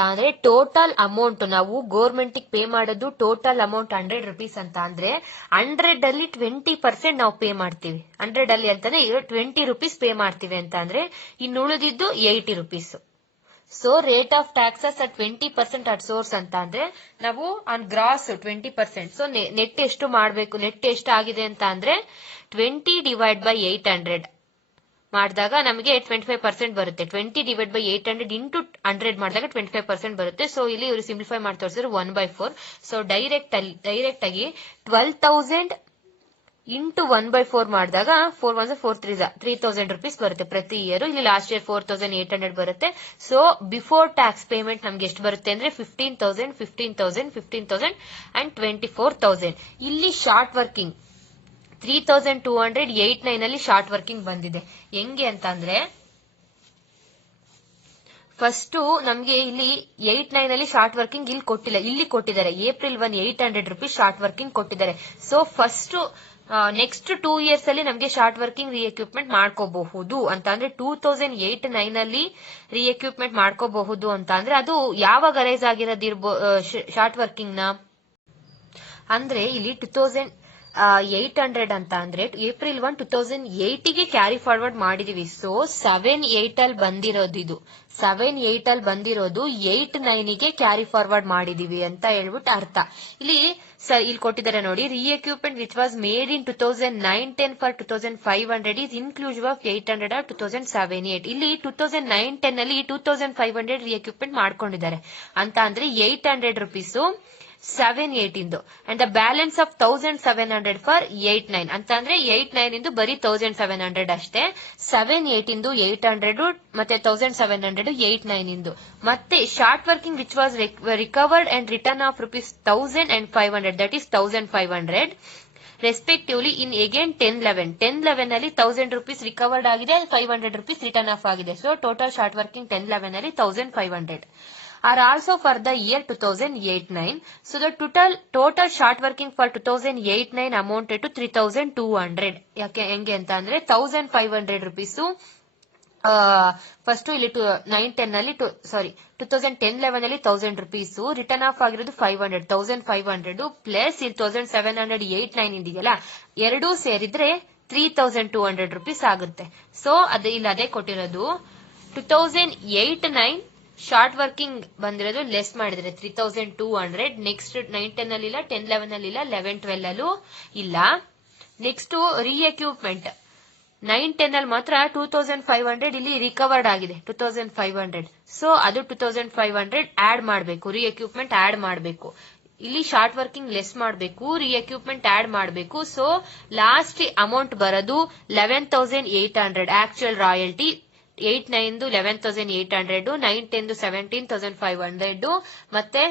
ಅಂದ್ರೆ ಟೋಟಲ್ ಅಮೌಂಟ್ ನಾವು ಗೌರ್ಮೆಂಟ್ ಪೇ ಮಾಡೋದು ಟೋಟಲ್ ಅಮೌಂಟ್ 100 rupees ಅಂತ ಅಂದ್ರೆ 100 ಅಲ್ಲಿ 20% ನಾವು ಪೇ ಮಾಡ್ತೀವಿ. 100 ಅಲ್ಲಿ ಅಂತಾನೆ 20 rupees ಪೇ ಮಾಡ್ತೀವಿ ಅಂತ ಅಂದ್ರೆ ಇನ್ನು ಉಳಿದಿದ್ದು 80 rupees. So rate of taxes at 20% at source ಅಂತ ಅಂದ್ರೆ ನಾವು ಆನ್ ಗ್ರಾಸ್ 20%. ಸೊ ನೆಟ್ ಎಷ್ಟು ಮಾಡ್ಬೇಕು, ನೆಟ್ ಎಷ್ಟು ಆಗಿದೆ ಅಂತ ಅಂದ್ರೆ 20 ಡಿವೈಡ್ ಬೈ 800 ಮಾಡಿದಾಗ ನಮಗೆ 25% ಬರುತ್ತೆ. 20 ಡಿವೈಡ್ ಬೈ 800 ಇಂಟು 100 ಮಾಡಿದಾಗ 25% ಬರುತ್ತೆ. ಸೊ ಇಲ್ಲಿ ಇವರು ಸಿಂಪ್ಲಿಫೈ ಮಾಡಿ ತೋರಿಸಿದ್ರು 1/4. ಸೊ ಡೈರೆಕ್ಟ್ ಆಗಿ 12,000 ಇಂಟು 1/4 ಮಾಡಿದಾಗ 4 1 4 3 3,000 rupees ಬರುತ್ತೆ ಪ್ರತಿ ಇಯರ್. ಇಲ್ಲಿ ಲಾಸ್ಟ್ ಇಯರ್ 4,800 ಬರುತ್ತೆ. ಸೊ ಬಿಫೋರ್ ಟ್ಯಾಕ್ಸ್ ಪೇಮೆಂಟ್ ನಮ್ಗೆ ಎಷ್ಟು ಬರುತ್ತೆ ಅಂದ್ರೆ 15,000 ಅಂಡ್ 24,000. ಇಲ್ಲಿ ಶಾರ್ಟ್ ವರ್ಕಿಂಗ್ 3,200 8-9 ಅಲ್ಲಿ ಶಾರ್ಟ್ ವರ್ಕಿಂಗ್ ಬಂದಿದೆ. ಹೆಂಗೆ ಅಂತಂದ್ರೆ ಫಸ್ಟ್ ನಮ್ಗೆ ಇಲ್ಲಿ 8-9 ಅಲ್ಲಿ ಶಾರ್ಟ್ ವರ್ಕಿಂಗ್ ಇಲ್ಲಿ ಕೊಟ್ಟಿಲ್ಲ, ಇಲ್ಲಿ ಕೊಟ್ಟಿದ್ದಾರೆ. April 1 800 rupees ಶಾರ್ಟ್ ವರ್ಕಿಂಗ್ ಕೊಟ್ಟಿದ್ದಾರೆ. ಸೊ ಫಸ್ಟ್ ನೆಕ್ಸ್ಟ್ 2 years ಅಲ್ಲಿ ನಮ್ಗೆ ಶಾರ್ಟ್ ವರ್ಕಿಂಗ್ ರೀ ಎಕ್ವಿಪ್ಮೆಂಟ್ ಮಾಡ್ಕೋಬಹುದು ಅಂತ ಅಂದ್ರೆ 2008-9 ಅಲ್ಲಿ ರೀ ಎಕ್ವಿಪ್ಮೆಂಟ್ ಮಾಡ್ಕೋಬಹುದು ಅಂತ ಅಂದ್ರೆ ಅದು ಯಾವಾಗ ಅರೈಸ್ ಆಗಿರೋದಿರ್ಬೋದು ಶಾರ್ಟ್ ವರ್ಕಿಂಗ್ ನ ಅಂದ್ರೆ ಇಲ್ಲಿ 2,800 ಅಂತ ಅಂದ್ರೆ April 1, 2008 ಗೆ ಕ್ಯಾರಿ ಫಾರ್ವರ್ಡ್ ಮಾಡಿದೀವಿ. ಸೊ 7-8 ಅಲ್ಲಿ ಬಂದಿರೋದು, ಇದು 7-8 ಅಲ್ಲಿ ಬಂದಿರೋದು 8-9 ಗೆ ಕ್ಯಾರಿ ಫಾರ್ವರ್ಡ್ ಮಾಡಿದೀವಿ ಅಂತ ಹೇಳ್ಬಿಟ್ಟು ಅರ್ಥ. ಇಲ್ಲಿ ಕೊಟ್ಟಿದ್ದಾರೆ ನೋಡಿ, ರೀ equipment which was made in 2009-10 for 2,500 is inclusive of 800 of 2007-8. ಇಲ್ಲಿ 2009-10 ಅಲ್ಲಿ 2,500 ರೀ ಎಕ್ವಿಪ್ಮೆಂಟ್ ಮಾಡ್ಕೊಂಡಿದ್ದಾರೆ ಅಂತ ಅಂದ್ರೆ 800 rupees 7-8 ಇಂದು and the balance of 1,700 for 8-9 ಅಂತ ಅಂದ್ರೆ 8-9 ಇಂದು ಬರೀ 1,700 ಅಷ್ಟೇ. 7-8 ಇಂದು 800 ಮತ್ತೆ 1,700 8-9 ಇಂದು. ಮತ್ತೆ short working which was recovered and return of ₹1,000 and 500 that is 1,500 respectively in again 10-11 ಅಲ್ಲಿ 1,000 rupees ರಿಕವರ್ಡ್ ಆಗಿದೆ, 500 rupees ರಿಟರ್ನ್ ಆಫ್ ಆಗಿದೆ. ಸೊ ಟೋಟಲ್ ಶಾರ್ಟ್ ವರ್ಕಿಂಗ್ 10-11 ಅಲ್ಲಿ 1,500 are also for the year 2008-9. So the total short working for 2008-9 amounted to 3,200. ಯಾಕೆ ಹೆಂಗೆ ಅಂತ ಅಂದ್ರೆ 1,500 rupees first ಇಲ್ಲಿ 9-10 ಅಲ್ಲಿ 2010-11 ಅಲ್ಲಿ 1,000 rupees ರಿಟರ್ನ್ ಆಫ್ ಆಗಿರೋದು 1,500 ಪ್ಲಸ್ ಇಲ್ಲಿ 1,700 8-9 ಇದೆಯಲ್ಲ, ಎರಡೂ ಸೇರಿದ್ರೆ 3,200 rupees ಆಗುತ್ತೆ. ಸೊ ಇಲ್ಲಿ ಅದೇ ಕೊಟ್ಟಿರೋದು 2008-9 ಶಾರ್ಟ್ ವರ್ಕಿಂಗ್ ಬಂದಿರೋದು ಲೆಸ್ ಮಾಡಿದ್ರೆ 3,200. ನೆಕ್ಸ್ಟ್ 9-10 ಅಲ್ಲಿ ಇಲ್ಲ, 10-11 ಅಲ್ಲಿ ಇಲ್ಲ, 11-12 ಅಲ್ಲೂ ಇಲ್ಲ. ನೆಕ್ಸ್ಟ್ ರೀ ಎಕ್ವಿಪ್ಮೆಂಟ್ 9-10 ಅಲ್ಲಿ ಮಾತ್ರ 2,500 ಇಲ್ಲಿ ರಿಕವರ್ಡ್ ಆಗಿದೆ 2,500. ಸೊ ಅದು 2,500 ಆಡ್ ಮಾಡಬೇಕು, ರೀ ಎಕ್ವಿಪ್ಮೆಂಟ್ ಆಡ್ ಮಾಡಬೇಕು. ಇಲ್ಲಿ ಶಾರ್ಟ್ ವರ್ಕಿಂಗ್ ಲೆಸ್ ಮಾಡಬೇಕು, ರೀ ಎಕ್ವಿಪ್ಮೆಂಟ್ ಆಡ್ ಮಾಡಬೇಕು. ಸೊ ಲಾಸ್ಟ್ ಅಮೌಂಟ್ ಬರೋದು 11,800 ಆಕ್ಚುಯಲ್ ರಾಯಲ್ಟಿ 8-9 11,800, 9-10 17,500 ಮತ್ತೆ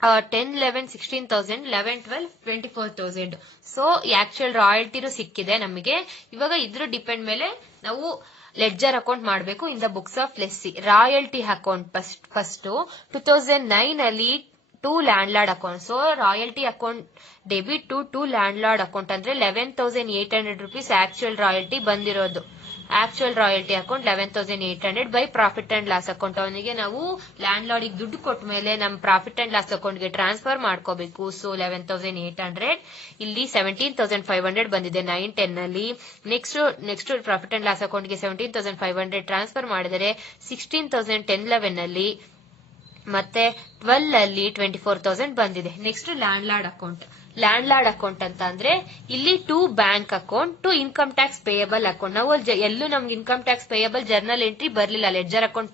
10-11 16,000, 11-12 24,000. ಸೊ ಆಕ್ಚುಯಲ್ ರಾಯಲ್ಟಿನೂ ಸಿಕ್ಕಿದೆ ನಮಗೆ. ಇವಾಗ ಇದ್ರ ಡಿಪೆಂಡ್ ಮೇಲೆ ನಾವು ಲೆಡ್ಜರ್ ಅಕೌಂಟ್ ಮಾಡಬೇಕು in the books of lessee. Royalty account first 2009 ಅಲ್ಲಿ to landlord account. So royalty account debit to landlord account ಅಂದ್ರೆ 11,800 rupees ಆಕ್ಚುಯಲ್ ರಾಯಲ್ಟಿ ಬಂದಿರೋದು. Actual royalty account 11,800 by profit and loss account. ಅವನಿಗೆ ನಾವು landlord ದುಡ್ಡು ಕೊಟ್ಟ ಮೇಲೆ ನಮ್ profit and loss account ಗೆ ಟ್ರಾನ್ಸ್ಫರ್ ಮಾಡ್ಕೋಬೇಕು. ಸೊ 11,800 ಇಲ್ಲಿ 17,500 ಬಂದಿದೆ 9-10 ಅಲ್ಲಿ. Next profit and loss account ಗೆ 17,500 ಟ್ರಾನ್ಸ್ಫರ್ ಮಾಡಿದರೆ 16,000 10-11 ಅಲ್ಲಿ ಮತ್ತೆ 12 ಅಲ್ಲಿ 24,000 ಬಂದಿದೆ. Next landlord account. Landlord account ಅಂತ ಅಂದ್ರೆ ಇಲ್ಲಿ to bank account to income tax payable account. ನಾವು ಎಲ್ಲೂ ನಮ್ಗೆ income tax payable journal entry ಬರ್ಲಿಲ್ಲ ಲೆಡ್ಜರ್ ಅಕೌಂಟ್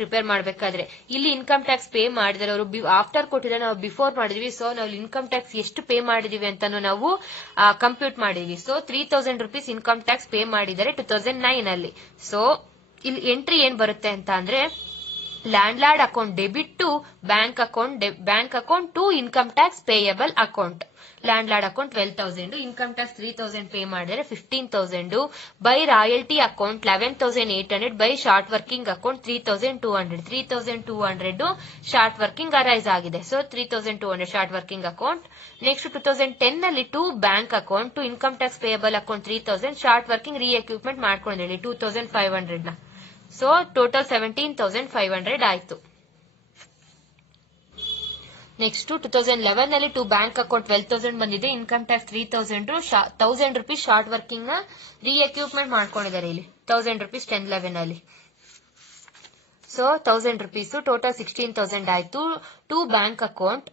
ಪ್ರಿಪೇರ್ ಮಾಡ್ಬೇಕಾದ್ರೆ. ಇಲ್ಲಿ ಇನ್ಕಮ್ ಟ್ಯಾಕ್ಸ್ ಪೇ ಮಾಡಿದ್ರೆ ಅವರು ಆಫ್ಟರ್ ಕೊಟ್ಟಿದ್ರೆ ನಾವು ಬಿಫೋರ್ ಮಾಡಿದ್ವಿ. ಸೊ ನಾವು ಇನ್ಕಮ್ ಟ್ಯಾಕ್ಸ್ ಎಷ್ಟು ಪೇ ಮಾಡಿದೀವಿ ಅಂತಾನು ನಾವು ಕಂಪ್ಯೂಟ್ ಮಾಡಿದ್ವಿ. So 3,000 rupees income tax pay ಮಾಡಿದ್ದಾರೆ 2009 ಅಲ್ಲಿ. ಸೊ ಇಲ್ಲಿ ಎಂಟ್ರಿ ಏನ್ ಬರುತ್ತೆ ಅಂತ ಅಂದ್ರೆ landlord account debit to bank account to income tax payable account. Landlord account 12,000, income tax 3,000 pay ಮಾಡಿದರೆ 15,000 by royalty account 11,800 by short working account 3,200 short working arise ಆಗಿದೆ. So 3,200 short working account. Next 2010 ಅಲ್ಲಿ to bank account to income tax payable account 3,000 short working recoupment ಮಾಡ್ಕೊಂಡಿದ್ದೀವಿ 2,500 ನ. So total 17,500 ಆಯ್ತು. Next 2011 ಅಲ್ಲಿ to bank account 12,000 ಬಂದಿದೆ. Income tax 3,000, 1,000 rupees short working ನ ರೀ equipment ಮಾಡ್ಕೊಂಡಿದ್ದಾರೆ ಇಲ್ಲಿ 1,000 rupees 10-11 ಅಲ್ಲಿ. ಸೊ 1,000 rupees ಟೋಟಲ್ 16,000 ಆಯ್ತು. To bank account.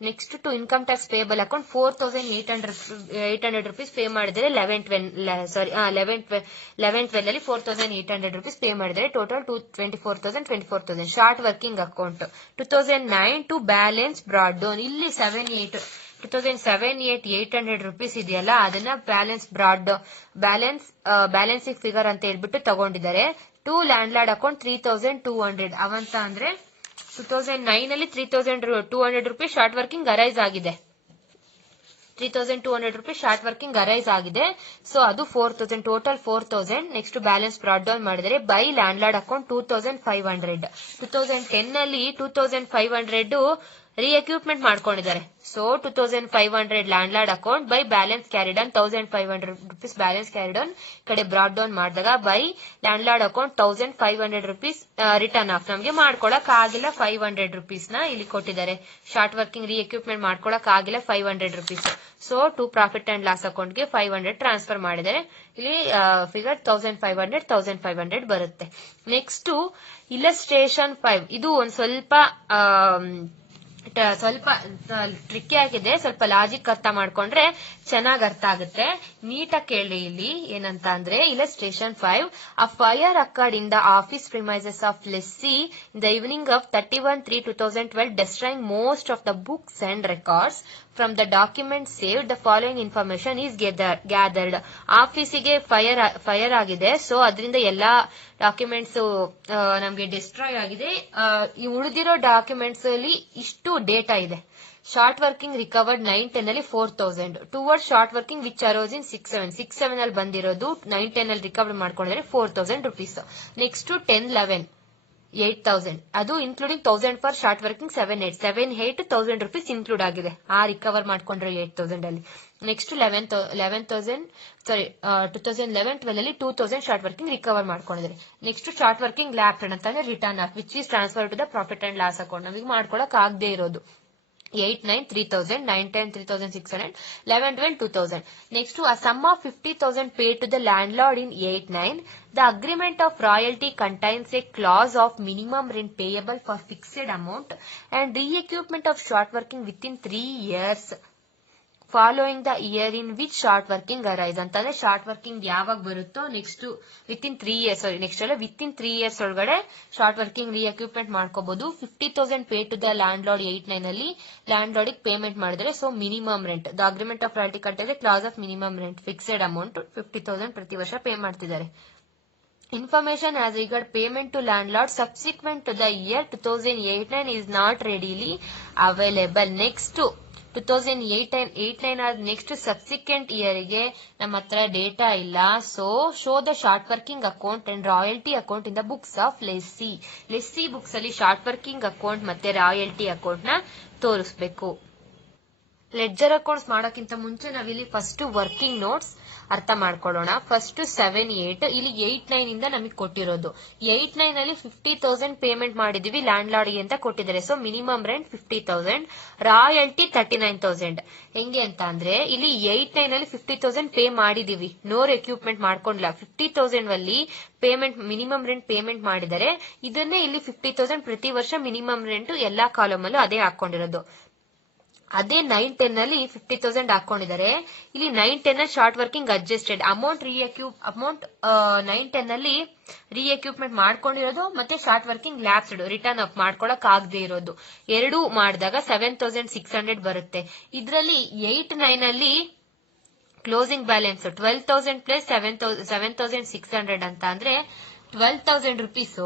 Next to income tax payable account 4,800 rupees pay ಮಾಡಿದರೆ 11-12 ಅಲ್ಲಿ 4,800 rupees ಪೇ ಮಾಡಿದರೆ total 24,000 short working account. 2009 to balance brought down. ಇಲ್ಲಿ 800 rupees ಇದೆಯಲ್ಲ ಅದನ್ನ ಬ್ಯಾಲೆನ್ಸ್ ಫಿಗರ್ ಅಂತ ಹೇಳ್ಬಿಟ್ಟು ತಗೊಂಡಿದ್ದಾರೆ. ಟು ಲ್ಯಾಂಡ್ ಲಾರ್ಡ್ ಅಕೌಂಟ್ 3,200 ಅವಂತ ಅಂದ್ರೆ 2009 ಅಲ್ಲಿ 3,200 rupees ಶಾರ್ಟ್ ವರ್ಕಿಂಗ್ ಅರೈಸ್ ಆಗಿದೆ. 3,200 rupees ಶಾರ್ಟ್ ವರ್ಕಿಂಗ್ ಅರೈಸ್ ಆಗಿದೆ. ಸೊ ಅದು 4,000 total 4,000. Next balance brought down ಮಾಡಿದರೆ ಬೈ ಲ್ಯಾಂಡ್ ಲಾರ್ಡ್ ಅಕೌಂಟ್ 2,500. 2010 ಅಲ್ಲಿ 2,500 ರೀ ಎಕ್ವಿಪ್ಮೆಂಟ್ ಮಾಡ್ಕೊಂಡಿದ್ದಾರೆ. So 2,500 land lord account by balance carried on 1,500 rupees balance carried on ಕಡೆ brought down ಮಾಡಿದಾಗ by landlord account 1,500 rupees return of. ನಮಗೆ ಮಾಡ್ಕೊಳಕ್ ಆಗಿಲ್ಲ 500 rupees ನ ಇಲ್ಲಿ ಕೊಟ್ಟಿದ್ದಾರೆ. ಶಾರ್ಟ್ ವರ್ಕಿಂಗ್ ರೀ ಎಕ್ವಿಪ್ಮೆಂಟ್ ಮಾಡ್ಕೊಳಕ್ ಆಗಿಲ್ಲ 500 rupees. So to profit and loss account ಗೆ 500 ಟ್ರಾನ್ಸ್ಫರ್ ಮಾಡಿದರೆ ಇಲ್ಲಿ ಫಿಗರ್ 1,500 ಬರುತ್ತೆ. Next illustration 5. ಇದು ಒಂದ್ ಸ್ವಲ್ಪ ಟ್ರಿಕ್ಕಿ ಆಗಿದೆ. ಸ್ವಲ್ಪ ಲಾಜಿಕ್ ಅರ್ಥ ಮಾಡ್ಕೊಂಡ್ರೆ ಚೆನ್ನಾಗ್ ಅರ್ಥ ಆಗುತ್ತೆ. ನೀಟಾಗಿ ಕೇಳಿ ಇಲ್ಲಿ ಏನಂತ ಅಂದ್ರೆ illustration 5. A fire occurred in the office premises of lessee in the evening of 31/3/2012 destroying most of the books and records from the document saved. The following information is gathered. ಆಫೀಸಿಗೆ ಫೈರ್ ಆಗಿದೆ. So ಅದರಿಂದ ಎಲ್ಲಾ documents ನಮ್ಗೆ destroy ಆಗಿದೆ. ಈ ಉಳಿದಿರೋ documents ಅಲ್ಲಿ ಇಷ್ಟು ಡೇಟಾ ಇದೆ. ಶಾರ್ಟ್ ವರ್ಕಿಂಗ್ ರಿಕವರ್ಡ್ 9-10 ಅಲ್ಲಿ 4,000 ಟುವರ್ಡ್ ಶಾರ್ಟ್ ವರ್ಕಿಂಗ್ ವಿಚ್ ಅರೋಸ್ ಇನ್ 6-7 ಅಲ್ಲಿ ಬಂದಿರೋದು 9-10 ಅಲ್ಲಿ ರಿಕವರ್ ಮಾಡ್ಕೊಂಡಿದ್ರೆ 4,000 rupees. ನೆಕ್ಸ್ಟ್ 10-11 8,000 ಅದು including 1,000 for short working 7-8 1,000 rupees include ಆಗಿದೆ ಆ ರಿಕವರ್ ಮಾಡ್ಕೊಂಡ್ರೆ 8,000 ಅಲ್ಲಿ. ನೆಕ್ಸ್ಟ್ 2011-12 ಅಲ್ಲಿ 2,000 ಶಾರ್ಟ್ ವರ್ಕಿಂಗ್ ರಿಕವರ್ ಮಾಡ್ಕೊಂಡಿದ್ದಾರೆ. ನೆಕ್ಸ್ಟ್ ಶಾರ್ಟ್ ವರ್ಕಿಂಗ್ ಲ್ಯಾಪ್ಡ್ ಅಂತಂದ್ರೆ written off which is transfer to the profit and loss account. ನಮಗೆ ಮಾಡ್ಕೊಳಕ್ ಆಗದೆ ಇರೋದು 8-9 3,000, 9-10 3,600, 11-12 2,000. Next, a sum of 50,000 paid to the landlord in 8-9. The agreement of royalty contains a clause of minimum rent payable for fixed amount and re-equipment of short working within 3 years following the year in which short working arise. ಅಂತಂದ್ರೆ short working ಯಾವಾಗ ಬರುತ್ತೋ next within 3 years ಒಳಗಡೆ short working recoupment ಮಾಡ್ಕೋಬಹುದು. 50,000 pay to the landlord 8-9 ಅಲ್ಲಿ landlord payment ಮಾಡಿದ್ರೆ so minimum rent the agreement of royalty contains clause of minimum rent fixed amount 50,000 ಪ್ರತಿ ವರ್ಷ pay ಮಾಡ್ತಿದ್ದಾರೆ. Information as regard payment to landlord subsequent to the year 2008-9 is not readily available. Next 2008-9 ಆದ next subsequent year ಗೆ ನಮ್ಮ ಹತ್ರ data ಇಲ್ಲ. So show the short working account and royalty account in the books of lessee books ಅಲ್ಲಿ short working account ಮತ್ತೆ royalty account ನ ತೋರಿಸಬೇಕು. Ledger accounts ಮಾಡೋಕ್ಕಿಂತ ಮುಂಚೆ ನಾವಿಲ್ಲಿ ಫಸ್ಟ್ ವರ್ಕಿಂಗ್ ನೋಟ್ಸ್ ಅರ್ಥ ಮಾಡ್ಕೊಳ್ಳೋಣ. ಫಸ್ಟ್ 7-8 ಇಲ್ಲಿ 8-9 ಇಂದ ನಮಗೆ ಕೊಟ್ಟಿರೋದು. 8-9 ಅಲ್ಲಿ 50,000 ಪೇಮೆಂಟ್ ಮಾಡಿದೀವಿ ಲ್ಯಾಂಡ್ ಲಾರ್ಡ್ಗೆ ಅಂತ ಕೊಟ್ಟಿದ್ದಾರೆ. So minimum rent 50,000, royalty 39,000. ಹೆಂಗೆ ಅಂತ ಅಂದ್ರೆ ಇಲ್ಲಿ 8-9 ಅಲ್ಲಿ 50,000 ಪೇ ಮಾಡಿದೀವಿ, ನೋ ಎಕ್ವಿಪ್ಮೆಂಟ್ ಮಾಡ್ಕೊಂಡಿಲ್ಲ. 50,000 ಅಲ್ಲಿ ಪೇಮೆಂಟ್ ಮಿನಿಮಮ್ ರೆಂಟ್ ಪೇಮೆಂಟ್ ಮಾಡಿದರೆ ಇದನ್ನೇ ಇಲ್ಲಿ 50,000 ಪ್ರತಿ ವರ್ಷ ಮಿನಿಮಮ್ ರೆಂಟ್ ಎಲ್ಲಾ ಕಾಲಮ್ ಅಲ್ಲೂ ಅದೇ ಹಾಕೊಂಡಿರೋದು. ಅದೇ 9-10 ಅಲ್ಲಿ 50,000 ಹಾಕೊಂಡಿದ್ದಾರೆ. ಇಲ್ಲಿ 9-10 ಅಲ್ಲಿ ಶಾರ್ಟ್ ವರ್ಕಿಂಗ್ ಅಡ್ಜಸ್ಟೆಡ್ ಅಮೌಂಟ್ 9-10 ಅಲ್ಲಿ ರೀಎಕ್ವಿಪ್ಮೆಂಟ್ ಮಾಡ್ಕೊಂಡಿರೋದು ಮತ್ತೆ ಶಾರ್ಟ್ ವರ್ಕಿಂಗ್ ಲ್ಯಾಪ್ಸ್ಡ್ ರಿಟರ್ನ್ ಅಪ್ ಮಾಡ್ಕೊಳಕ್ ಆಗದೆ ಇರೋದು ಎರಡು ಮಾಡಿದಾಗ 7,600 ಬರುತ್ತೆ. ಇದರಲ್ಲಿ 8-9 ಅಲ್ಲಿ ಕ್ಲೋಸಿಂಗ್ ಬ್ಯಾಲೆನ್ಸ್ 12,000 ಪ್ಲಸ್ 7,600 ಅಂತ ಅಂದ್ರೆ 12,000 ರುಪೀಸ್.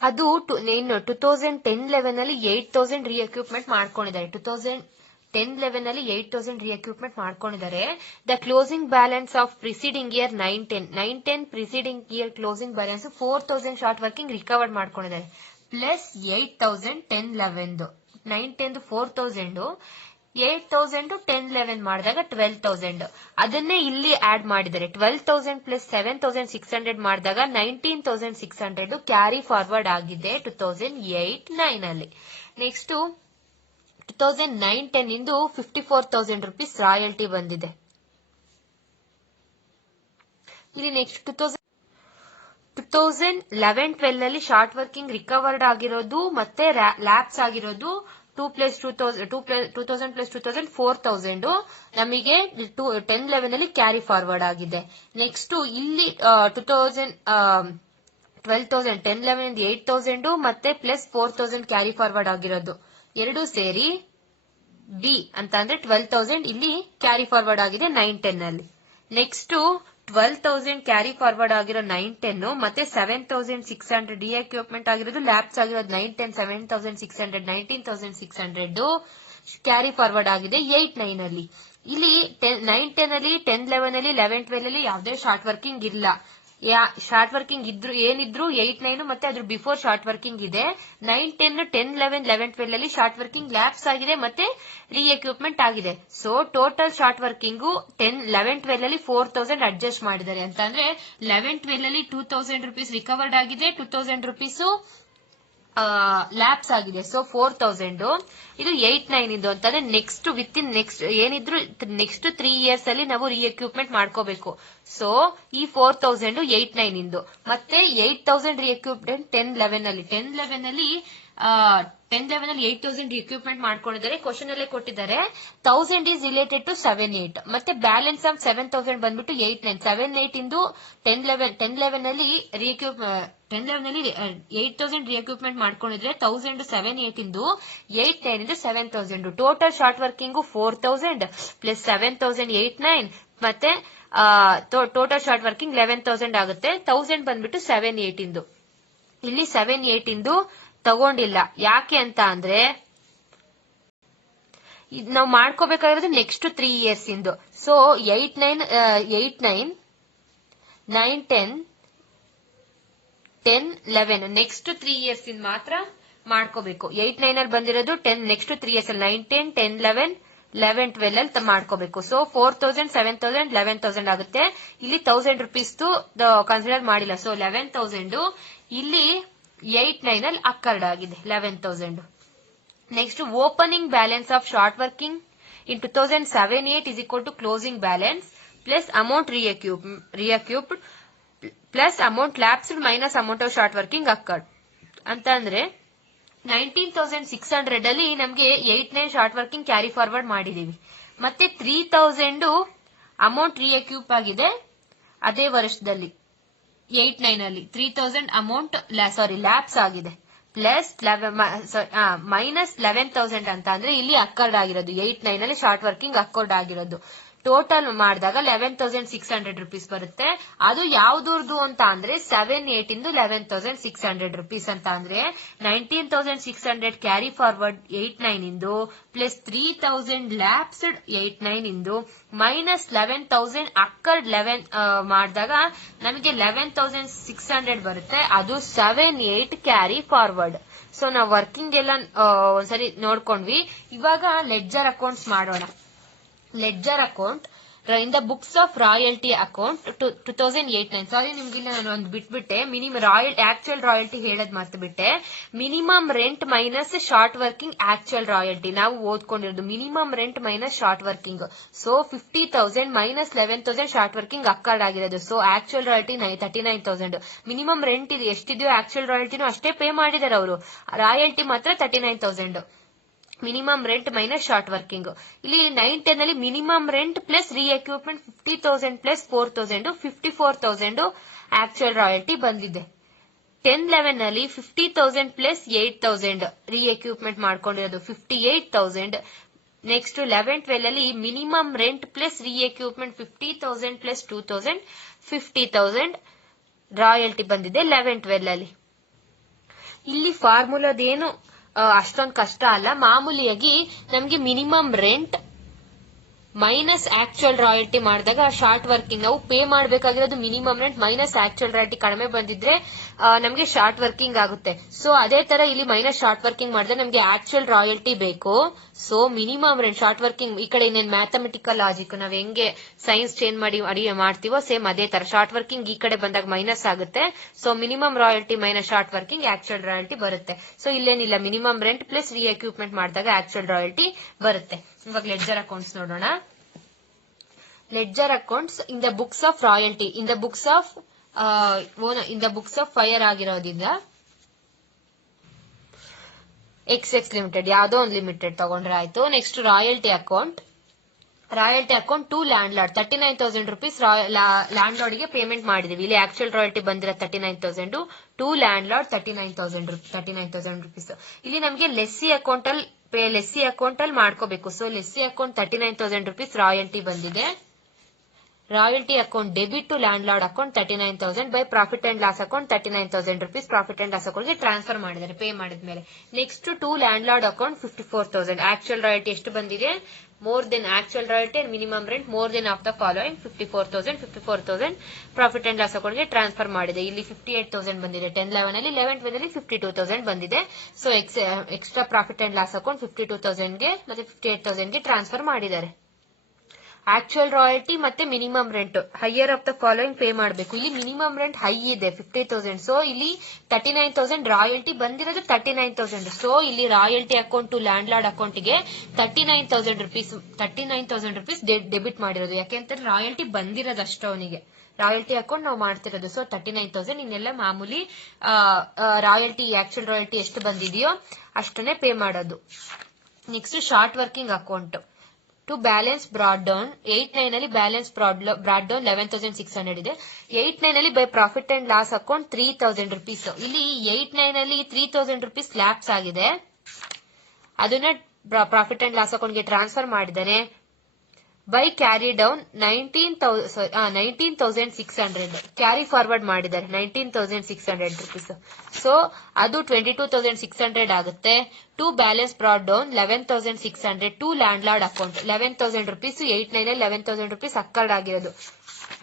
ಅದು 2010-11 ಅಲ್ಲಿ 8,000 ರೀಎಕ್ವಿಪ್ಮೆಂಟ್ ಮಾಡ್ಕೊಂಡಿದ್ದಾರೆ. 2010-11 ಅಲ್ಲಿ 8,000 ರೀಎಕ್ವಿಪ್ಮೆಂಟ್ ಮಾಡ್ಕೊಂಡಿದ್ದಾರೆ. The closing balance of preceding year 9-10 preceding year closing balance 4,000 short working recovered ಮಾಡ್ಕೊಂಡಿದ್ದಾರೆ. ಪ್ಲಸ್ 8,000 10-11 9-10 4,000 8,000 10-11 ಮಾಡಿದಾಗ 12,000 ಅದನ್ನೇ ಇಲ್ಲಿ ಆಡ್ ಮಾಡಿದ್ದಾರೆ. 12,000 ಪ್ಲಸ್ 7,600 ಮಾಡಿದಾಗ 19,600 ಕ್ಯಾರಿ ಫಾರ್ವರ್ಡ್ ಆಗಿದೆ 2008-9 ಅಲ್ಲಿ. ನೆಕ್ಸ್ಟ್ 2009-10 ಇಂದು 54,000 ರುಪೀಸ್ ರಾಯಲ್ಟಿ ಬಂದಿದೆ. ಇಲ್ಲಿ ನೆಕ್ಸ್ಟ್ 2011-12 ಅಲ್ಲಿ ಶಾರ್ಟ್ ವರ್ಕಿಂಗ್ ರಿಕವರ್ಡ್ ಆಗಿರೋದು ಮತ್ತೆ ಲ್ಯಾಪ್ಸ್ ಆಗಿರೋದು 2000 ಪ್ಲಸ್ 2000 4,000 ನಮಗೆ 10-11 ಅಲ್ಲಿ ಕ್ಯಾರಿ ಫಾರ್ವರ್ಡ್ ಆಗಿದೆ. ನೆಕ್ಸ್ಟ್ ಇಲ್ಲಿ 12,000 10-11 8,000 ಮತ್ತೆ ಪ್ಲಸ್ 4,000 ಕ್ಯಾರಿ ಫಾರ್ವರ್ಡ್ ಆಗಿರೋದು ಎರಡು ಸೇರಿ ಡಿ ಅಂತ ಅಂದ್ರೆ 12,000 ಇಲ್ಲಿ ಕ್ಯಾರಿ ಫಾರ್ವರ್ಡ್ ಆಗಿದೆ 9-10 ಅಲ್ಲಿ. ನೆಕ್ಸ್ಟ್ 12,000 ಕ್ಯಾರಿ ಫಾರ್ವರ್ಡ್ ಆಗಿರೋ 9-10 ಮತ್ತೆ 7,600 ಡಿಎಕ್ವಿಪ್ಮೆಂಟ್ ಆಗಿರೋದು ಲ್ಯಾಪ್ಸ್ ಆಗಿರೋದು 9-10 7,600 19,600 ಕ್ಯಾರಿ ಫಾರ್ವರ್ಡ್ ಆಗಿದೆ 8-9 ಅಲ್ಲಿ. ಇಲ್ಲಿ 9-10 ಅಲ್ಲಿ 10-11 ಅಲ್ಲಿ 11-12 ಅಲ್ಲಿ ಯಾವುದೇ ಶಾರ್ಟ್ ವರ್ಕಿಂಗ್ ಇಲ್ಲ. ಶಾರ್ಟ್ ವರ್ಕಿಂಗ್ ಏನಿದ್ರು 8-9 ಮತ್ತೆ ಅದ್ರ ಬಿಫೋರ್ ಶಾರ್ಟ್ ವರ್ಕಿಂಗ್ ಇದೆ. 9-10 10-11 11-12 ಅಲ್ಲಿ ಶಾರ್ಟ್ ವರ್ಕಿಂಗ್ ಲ್ಯಾಪ್ಸ್ ಆಗಿದೆ ಮತ್ತೆ ರೀಎಕ್ವಿಪ್ಮೆಂಟ್ ಆಗಿದೆ. ಸೊ ಟೋಟಲ್ ಶಾರ್ಟ್ ವರ್ಕಿಂಗ್ 11-12 ಅಲ್ಲಿ 4,000 ಅಡ್ಜಸ್ಟ್ ಮಾಡಿದ್ದಾರೆ ಅಂತ ಅಂದ್ರೆ 11-12 ಅಲ್ಲಿ 2,000 ರುಪೀಸ್ ರಿಕವರ್ಡ್ ಆಗಿದೆ, 2,000 ರುಪೀಸ್ ಲ್ಯಾಪ್ಸ್ ಆಗಿದೆ. ಸೊ 4,000 ಇದು 8-9 ಇದು ಅಂತಂದ್ರೆ ನೆಕ್ಸ್ಟ್ ವಿತ್ ಇನ್ ನೆಕ್ಸ್ಟ್ ಏನಿದ್ರು ನೆಕ್ಸ್ಟ್ 3 ಇಯರ್ಸ್ ಅಲ್ಲಿ ನಾವು ರೀಎಕ್ವಿಪ್ಮೆಂಟ್ ಮಾಡ್ಕೋಬೇಕು. ಸೊ ಈ 4,000 8-9 ಇಂದು ಮತ್ತೆ 8,000 ರೀಎಕ್ವಿಪ್ಮೆಂಟ್ 10-11 ಅಲ್ಲಿ 10-11 ಅಲ್ಲಿ 8,000 ಎಕ್ವಿಪ್ಮೆಂಟ್ ಮಾಡ್ಕೊಂಡಿದ್ದಾರೆ. ಕ್ವಶನ್ ಅಲ್ಲೇ ಕೊಟ್ಟಿದ್ದಾರೆ 1,000 ಈಸ್ ರಿಲೇಟೆಡ್ ಟು 7-8 ಮತ್ತೆ ಬ್ಯಾಲೆನ್ಸ್ ಆಫ್ 7,000 ಬಂದ್ಬಿಟ್ಟು 8-9 7-8 ಇಂದು 10-11 ಅಲ್ಲಿ 10-11 ಅಲ್ಲಿ 8,000 ರೀಎಕ್ವಿಪ್ಮೆಂಟ್ ಮಾಡ್ಕೊಂಡಿದ್ರೆ 1,000 7-8 ಇಂದು 8-9 ಇಂದು 7,000 ಟೋಟಲ್ ಶಾರ್ಟ್ ವರ್ಕಿಂಗ್ 4,000 ಪ್ಲಸ್ 7,000 8-9 ಮತ್ತೆ ಟೋಟಲ್ ಶಾರ್ಟ್ ವರ್ಕಿಂಗ್ 11,000 ಆಗುತ್ತೆ. 1,000 ಬಂದ್ಬಿಟ್ಟು 7-8 ಇಂದು ಇಲ್ಲಿ 7-8 ಇಂದು ತಗೊಂಡಿಲ್ಲ. ಯಾಕೆ ಅಂತ ಅಂದ್ರೆ ನಾವು ಮಾಡ್ಕೋಬೇಕಾಗಿರೋದು ನೆಕ್ಸ್ಟ್ 3 ಇಯರ್ಸ್ ಇಂದು. ಸೊ 8-9 9-10 10-11 ನೆಕ್ಸ್ಟ್ 3 ಇಯರ್ಸ್ ಇಂದ ಮಾತ್ರ ಮಾಡ್ಕೋಬೇಕು. 8-9 ಅಲ್ಲಿ ಬಂದಿರೋದು 10 ನೆಕ್ಸ್ಟ್ 3 ಇಯರ್ಸ್ ಅಲ್ಲಿ 9-10 10-11 11-12 ಅಲ್ಲಿ ಮಾಡ್ಕೋಬೇಕು. ಸೊ 4,000 7,000 11,000 ಆಗುತ್ತೆ. ಇಲ್ಲಿ 1,000 ರುಪೀಸ್ ಕನ್ಸಿಡರ್ ಮಾಡಿಲ್ಲ. ಸೊ 11,000 ಇಲ್ಲಿ 8-9 ಅಲ್ಲಿ ಅಕ್ಕರ್ಡ್ ಆಗಿದೆ 11,000. Next opening balance of short working in 2007-8 is equal to closing balance plus amount reacquiped plus amount lapsed minus amount of short working occurred ಅಂತ ಅಂದ್ರೆ 19,600 ಅಲ್ಲಿ ನಮ್ಗೆ 8-9 ಶಾರ್ಟ್ ವರ್ಕಿಂಗ್ ಕ್ಯಾರಿ ಫಾರ್ವರ್ಡ್ ಮಾಡಿದೀವಿ. ಮತ್ತೆ 3,000 ಅಮೌಂಟ್ ರೀಎಕ್ಯೂಪ್ ಆಗಿದೆ ಅದೇ ವರ್ಷದಲ್ಲಿ 8-9 ಅಲ್ಲಿ 3,000 ಅಮೌಂಟ್ ಲ್ಯಾಪ್ಸ್ ಆಗಿದೆ ಪ್ಲಸ್ ಮೈನಸ್ 11,000 ಅಂತ ಅಂದ್ರೆ ಇಲ್ಲಿ ಅಕ್ಕರ್ಡ್ ಆಗಿರೋದು 8-9 ಅಲ್ಲಿ ಶಾರ್ಟ್ ವರ್ಕಿಂಗ್ ಅಕ್ಕರ್ಡ್ ಆಗಿರೋದು ಟೋಟಲ್ ಮಾಡಿದಾಗ 11,600 rupees ಬರುತ್ತೆ. ಅದು ಯಾವ್ದು ಅಂತ ಅಂದ್ರೆ 7-8 ಇಂದು 11,600 rupees ಅಂತ ಅಂದ್ರೆ 19,600 ಕ್ಯಾರಿ ಫಾರ್ವರ್ಡ್ 8-9 ಇಂದು ಪ್ಲಸ್ 3,000 ಲ್ಯಾಪ್ಸ್ಡ್ 8-9 ಇಂದು ಮೈನಸ್ 11,000 ಅಕ್ಕರ್ಡ್ 11 ಮಾಡಿದಾಗ ನಮಗೆ 11,600 ಬರುತ್ತೆ. ಅದು 7-8 ಕ್ಯಾರಿ ಫಾರ್ವರ್ಡ್. ಸೊ ನಾವು ವರ್ಕಿಂಗ್ ಎಲ್ಲ ಒಂದ್ಸರಿ ನೋಡ್ಕೊಂಡ್ವಿ. ಇವಾಗ ಲೆಡ್ಜರ್ ಅಕೌಂಟ್ಸ್ ಮಾಡೋಣ. Ledger account in the books of royalty account 2008-9. ಸಾರಿ ನಿಮ್ಗೆ ಇಲ್ಲಿ ನಾನು ಒಂದು ಬಿಟ್ಬಿಟ್ಟೆ, ಆಕ್ಚುಯಲ್ ರಾಯಲ್ಟಿ ಹೇಳದ್ ಮರ್ತು ಬಿಟ್ಟೆ. Minimum rent minus short working actual royalty ನಾವು ಓದ್ಕೊಂಡಿರೋದು. Minimum rent minus short working. So 50,000 minus 11,000 short working occurred ಆಗಿರೋದು. So actual royalty 39,000. Minimum rent ಇದು ಎಷ್ಟಿದೆಯೋ ಆಕ್ಚುಯಲ್ ರಾಯಲ್ಟಿನೂ ಅಷ್ಟೇ ಪೇ ಮಾಡಿದಾರೆ ಅವರು. ರಾಯಲ್ಟಿ ಮಾತ್ರ 39,000. Minimum rent minus short working. ಇಲ್ಲಿ 9-10 ಅಲ್ಲಿ ಮಿನಿಮಮ್ ರೆಂಟ್ ಪ್ಲಸ್ ರೀ ಎಕ್ವಿಪ್ಮೆಂಟ್ 50,000 ಪ್ಲಸ್ 4,000 54,000 ಆಕ್ಚುಯಲ್ ರಾಯಲ್ಟಿ ಬಂದಿದೆ. 10-11 ಅಲ್ಲಿ 50,000 ಪ್ಲಸ್ 8,000 ರೀ ಎಕ್ವಿಪ್ಮೆಂಟ್ ಮಾಡ್ಕೊಂಡಿರೋದು 58,000. ನೆಕ್ಸ್ಟ್ 11-12 ಅಲ್ಲಿ ಮಿನಿಮಮ್ ರೆಂಟ್ ಪ್ಲಸ್ ರೀ ಎಕ್ವಿಪ್ಮೆಂಟ್ 50,000 ಪ್ಲಸ್ 2,000 50,000 ರಾಯಲ್ಟಿ ಬಂದಿದೆ 11-12 ಅಲ್ಲಿ. ಇಲ್ಲಿ ಫಾರ್ಮುಲಾದೇನು ಅಷ್ಟೊಂದು ಕಷ್ಟ ಅಲ್ಲ. ಮಾಮೂಲಿಯಾಗಿ ನಮ್ಗೆ minimum rent minus actual royalty ಮಾಡಿದಾಗ ಶಾರ್ಟ್ ವರ್ಕಿಂಗ್ ನಾವು ಪೇ ಮಾಡಬೇಕಾಗಿರೋದು minimum rent minus actual royalty ಕಡಿಮೆ ಬಂದಿದ್ರೆ ನಮಗೆ ಶಾರ್ಟ್ ವರ್ಕಿಂಗ್ ಆಗುತ್ತೆ. ಸೊ ಅದೇ ತರ ಇಲ್ಲಿ ಮೈನಸ್ ಶಾರ್ಟ್ ವರ್ಕಿಂಗ್ ಮಾಡಿದ್ರೆ ನಮಗೆ ಆಕ್ಚುಯಲ್ ರಾಯಲ್ಟಿ ಬೇಕು. So minimum rent short working ಈ ಕಡೆ ಇನ್ನೇನು ಮ್ಯಾಥಮೆಟಿಕಲ್ ಲಾಜಿಕ್ ನಾವ್ ಹೆಂಗೆ ಸೈನ್ಸ್ ಚೇಂಜ್ ಮಾಡಿ ಮಾಡ್ತೀವೋ ಸೇಮ್ ಅದೇ ತರ ಶಾರ್ಟ್ ವರ್ಕಿಂಗ್ ಈ ಕಡೆ ಬಂದಾಗ ಮೈನಸ್ ಆಗುತ್ತೆ. So minimum royalty minus short working actual royalty ಬರುತ್ತೆ. ಸೊ ಇಲ್ಲೇನಿಲ್ಲ, minimum rent plus recoupment ಮಾಡಿದಾಗ ಆಕ್ಚುಯಲ್ ರಾಯಲ್ಟಿ ಬರುತ್ತೆ. ಇವಾಗ ಲೆಡ್ಜರ್ ಅಕೌಂಟ್ಸ್ ನೋಡೋಣ. Ledger accounts in the books of royalty in the books of fire ಆಗಿರೋದ್ರಿಂದ X limited ಯಾವ್ದೋ ಒಂದು limited ತಗೊಂಡ್ರೆ ಆಯ್ತು. Next royalty account to landlord 39,000 rupees landlord ಗೆ ಪೇಮೆಂಟ್ ಮಾಡಿದೀವಿ. ಇಲ್ಲಿ ಆಕ್ಚುಯಲ್ ರಾಯಲ್ಟಿ ಬಂದಿರೋ 39,000 ಟು ಲ್ಯಾಂಡ್ ಲಾರ್ಡ್ 39,000 rupees. ಇಲ್ಲಿ ನಮಗೆ ಲೆಸ್ಸಿ ಅಕೌಂಟ್ ಅಲ್ಲಿ ಮಾಡ್ಕೋಬೇಕು. So lessee account 39,000 rupees royalty ಬಂದಿದೆ. Royalty account debit to landlord account 39,000 by profit and loss account 39,000 rupees profit and loss account ಗೆ transfer ಮಾಡಿದ್ದಾರೆ pay ಮಾಡಿದ್ಮೇಲೆ. Next to landlord account 54,000. Actual royalty ಎಷ್ಟು ಬಂದಿದೆ? More than actual royalty and minimum rent more than of the following 54,000 profit and loss account ಗೆ transfer ಮಾಡಿದೆ. ಇಲ್ಲಿ 58,000 ಬಂದಿದೆ 10-11 ಅಲ್ಲಿ. 11-12 ಅಲ್ಲಿ 52,000 ಬಂದಿದೆ. So extra profit and loss account 52,000 ಗೆ ಮತ್ತೆ 58,000 ಗೆ ಟ್ರಾನ್ಸ್ಫರ್ ಮಾಡಿದ್ದಾರೆ. ಆಕ್ಚುಯಲ್ ರಾಯಲ್ಟಿ ಮತ್ತೆ minimum rent higher of the following pay ಮಾಡಬೇಕು. ಇಲ್ಲಿ ಮಿನಿಮಮ್ ರೆಂಟ್ ಹೈ ಇದೆ 50,000. ಸೊ ಇಲ್ಲಿ 39,000 ರಾಯಲ್ಟಿ ಬಂದಿರೋದು 39,000. ಸೊ ಇಲ್ಲಿ royalty account to landlord account ಗೆ 39,000 rupees ಡೆಬಿಟ್ ಮಾಡಿರೋದು. ಯಾಕೆಂತಂದ್ರೆ ರಾಯಲ್ಟಿ ಬಂದಿರೋದು ಅಷ್ಟು ಅವನಿಗೆ. ರಾಯಲ್ಟಿ ಅಕೌಂಟ್ ನಾವು ಮಾಡ್ತಿರೋದು. ಸೊ 39,000 ಇನ್ನೆಲ್ಲ ಮಾಮೂಲಿ ರಾಯಲ್ಟಿ ಆಕ್ಚುಯಲ್ ರಾಯಲ್ಟಿ ಎಷ್ಟು ಬಂದಿದೆಯೋ ಅಷ್ಟನ್ನೇ ಪೇ ಮಾಡೋದು. Next short working account to balance brought down 8-9 ಅಲ್ಲಿ ಬ್ಯಾಲೆನ್ಸ್ ಬ್ರಾಡ್ ಡೌನ್ 11,600 ಇದೆ. 8-9 ಅಲ್ಲಿ by profit and loss account 3,000 rupees. ಇಲ್ಲಿ 8-9 ಅಲ್ಲಿ 3,000 rupees ಲ್ಯಾಪ್ಸ್ ಆಗಿದೆ. ಅದನ್ನ ಪ್ರಾಫಿಟ್ ಅಂಡ್ ಲಾಸ್ ಅಕೌಂಟ್ ಗೆ ಟ್ರಾನ್ಸ್ಫರ್ ಮಾಡಿದ್ದಾರೆ. By carry down 19,600 carry forward ಮಾಡಿದ್ದಾರೆ 19,600 rupees. ಸೊ ಅದು 22,600 ಆಗುತ್ತೆ. To balance brought down 11,600 to landlord account 11,000 rupees. 8-9 ಅಲ್ಲಿ 11,000 rupees ಅಕ್ಕರ್ಡ್ ಆಗಿರೋದು.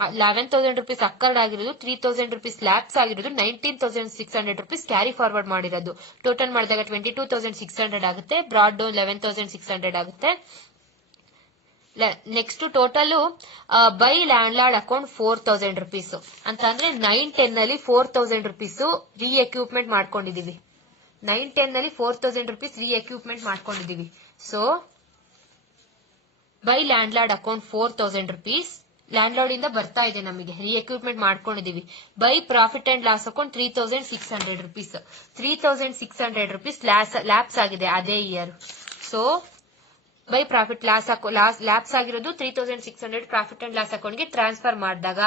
11,000 rupees ಅಕ್ಕರ್ಡ್ ಆಗಿರೋದು. 3,000 rupees ಲ್ಯಾಪ್ಸ್ ಆಗಿರೋದು. 19,600 rupees ಕ್ಯಾರಿ ಫಾರ್ವರ್ಡ್ ಮಾಡಿರೋದು. ಟೋಟಲ್ ಮಾಡಿದಾಗ 22,600 ಆಗುತ್ತೆ. ಬ್ರಾಡ್ ಡೌನ್ 11,600 ಆಗುತ್ತೆ. Next total by landlord account 4,000 rupees ಅಂತ ಅಂದ್ರೆ 9-10 ಅಲ್ಲಿ 4,000 rupees ರೀ ಎಕ್ವಿಪ್ಮೆಂಟ್ ಮಾಡ್ಕೊಂಡಿದೀವಿ. 9-10 ಅಲ್ಲಿ 4,000 rupees ರೀ ಎಕ್ವಿಪ್ಮೆಂಟ್ ಮಾಡ್ಕೊಂಡಿದೀವಿ. So by landlord account 4,000 rupees landlord ಇಂದ ಬರ್ತಾ ಇದೆ ನಮಗೆ ರೀ ಎಕ್ವಿಪ್ಮೆಂಟ್ ಮಾಡ್ಕೊಂಡಿದೀವಿ. By profit and loss account 3,600 rupees 3,600 rupees lapse ಆಗಿದೆ ಅದೇ year. So by profit lapse ಆಗಿರೋದು 3,600 ಪ್ರಾಫಿಟ್ ಅಂಡ್ ಲಾಸ್ ಅಕೌಂಟ್ ಗೆ ಟ್ರಾನ್ಸ್ಫರ್ ಮಾಡಿದಾಗ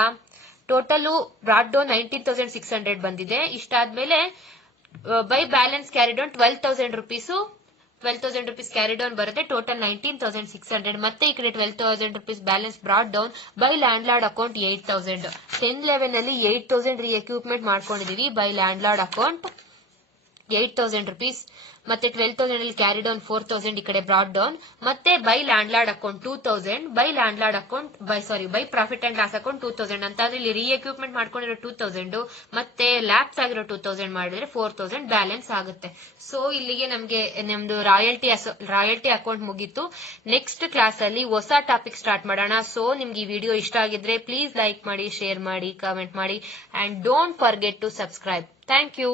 ಟೋಟಲ್ ಬ್ರಾಡ್ ಡೌನ್ 19,600 ಬಂದಿದೆ. ಇಷ್ಟಾದ್ಮೇಲೆ by balance carry down 12,000 rupees 12,000 rupees carried on ಬರುತ್ತೆ. Total 19,600. ಮತ್ತೆ ಈ ಕಡೆ 12,000 rupees balance brought down by landlord account 8,000. 10-11 ಅಲ್ಲಿ 8,000 ರೀ ಎಕ್ವಿಪ್ಮೆಂಟ್ ಮಾಡ್ಕೊಂಡಿದೀವಿ by landlord account 8,000 rupees. ಮತ್ತೆ 12,000 ಅಲ್ಲಿ ಕ್ಯಾರಿ ಡೌನ್ 4,000 ಈ ಕಡೆ ಬ್ರಾಡ್ ಡೌನ್. ಮತ್ತೆ by landlord account 2,000 by landlord account by profit and loss account 2,000 ಅಂತ ಇಲ್ಲಿ ರೀ ಎಕ್ವಿಪ್ಮೆಂಟ್ ಮಾಡ್ಕೊಂಡಿರೋ 2,000 ಮತ್ತೆ ಲ್ಯಾಪ್ಸ್ ಆಗಿರೋ 2,000 ಮಾಡಿದ್ರೆ 4,000 ಬ್ಯಾಲೆನ್ಸ್ ಆಗುತ್ತೆ. ಸೊ ಇಲ್ಲಿಗೆ ನಮ್ದು ರಾಯಲ್ಟಿ ಅಕೌಂಟ್ ಮುಗೀತು. ನೆಕ್ಸ್ಟ್ ಕ್ಲಾಸ್ ಅಲ್ಲಿ ಹೊಸ ಟಾಪಿಕ್ ಸ್ಟಾರ್ಟ್ ಮಾಡೋಣ. ಸೊ ನಿಮ್ಗೆ ಈ ವಿಡಿಯೋ ಇಷ್ಟ ಆಗಿದ್ರೆ ಪ್ಲೀಸ್ ಲೈಕ್ ಮಾಡಿ, ಶೇರ್ ಮಾಡಿ, ಕಾಮೆಂಟ್ ಮಾಡಿ and don't forget to subscribe. Thank you.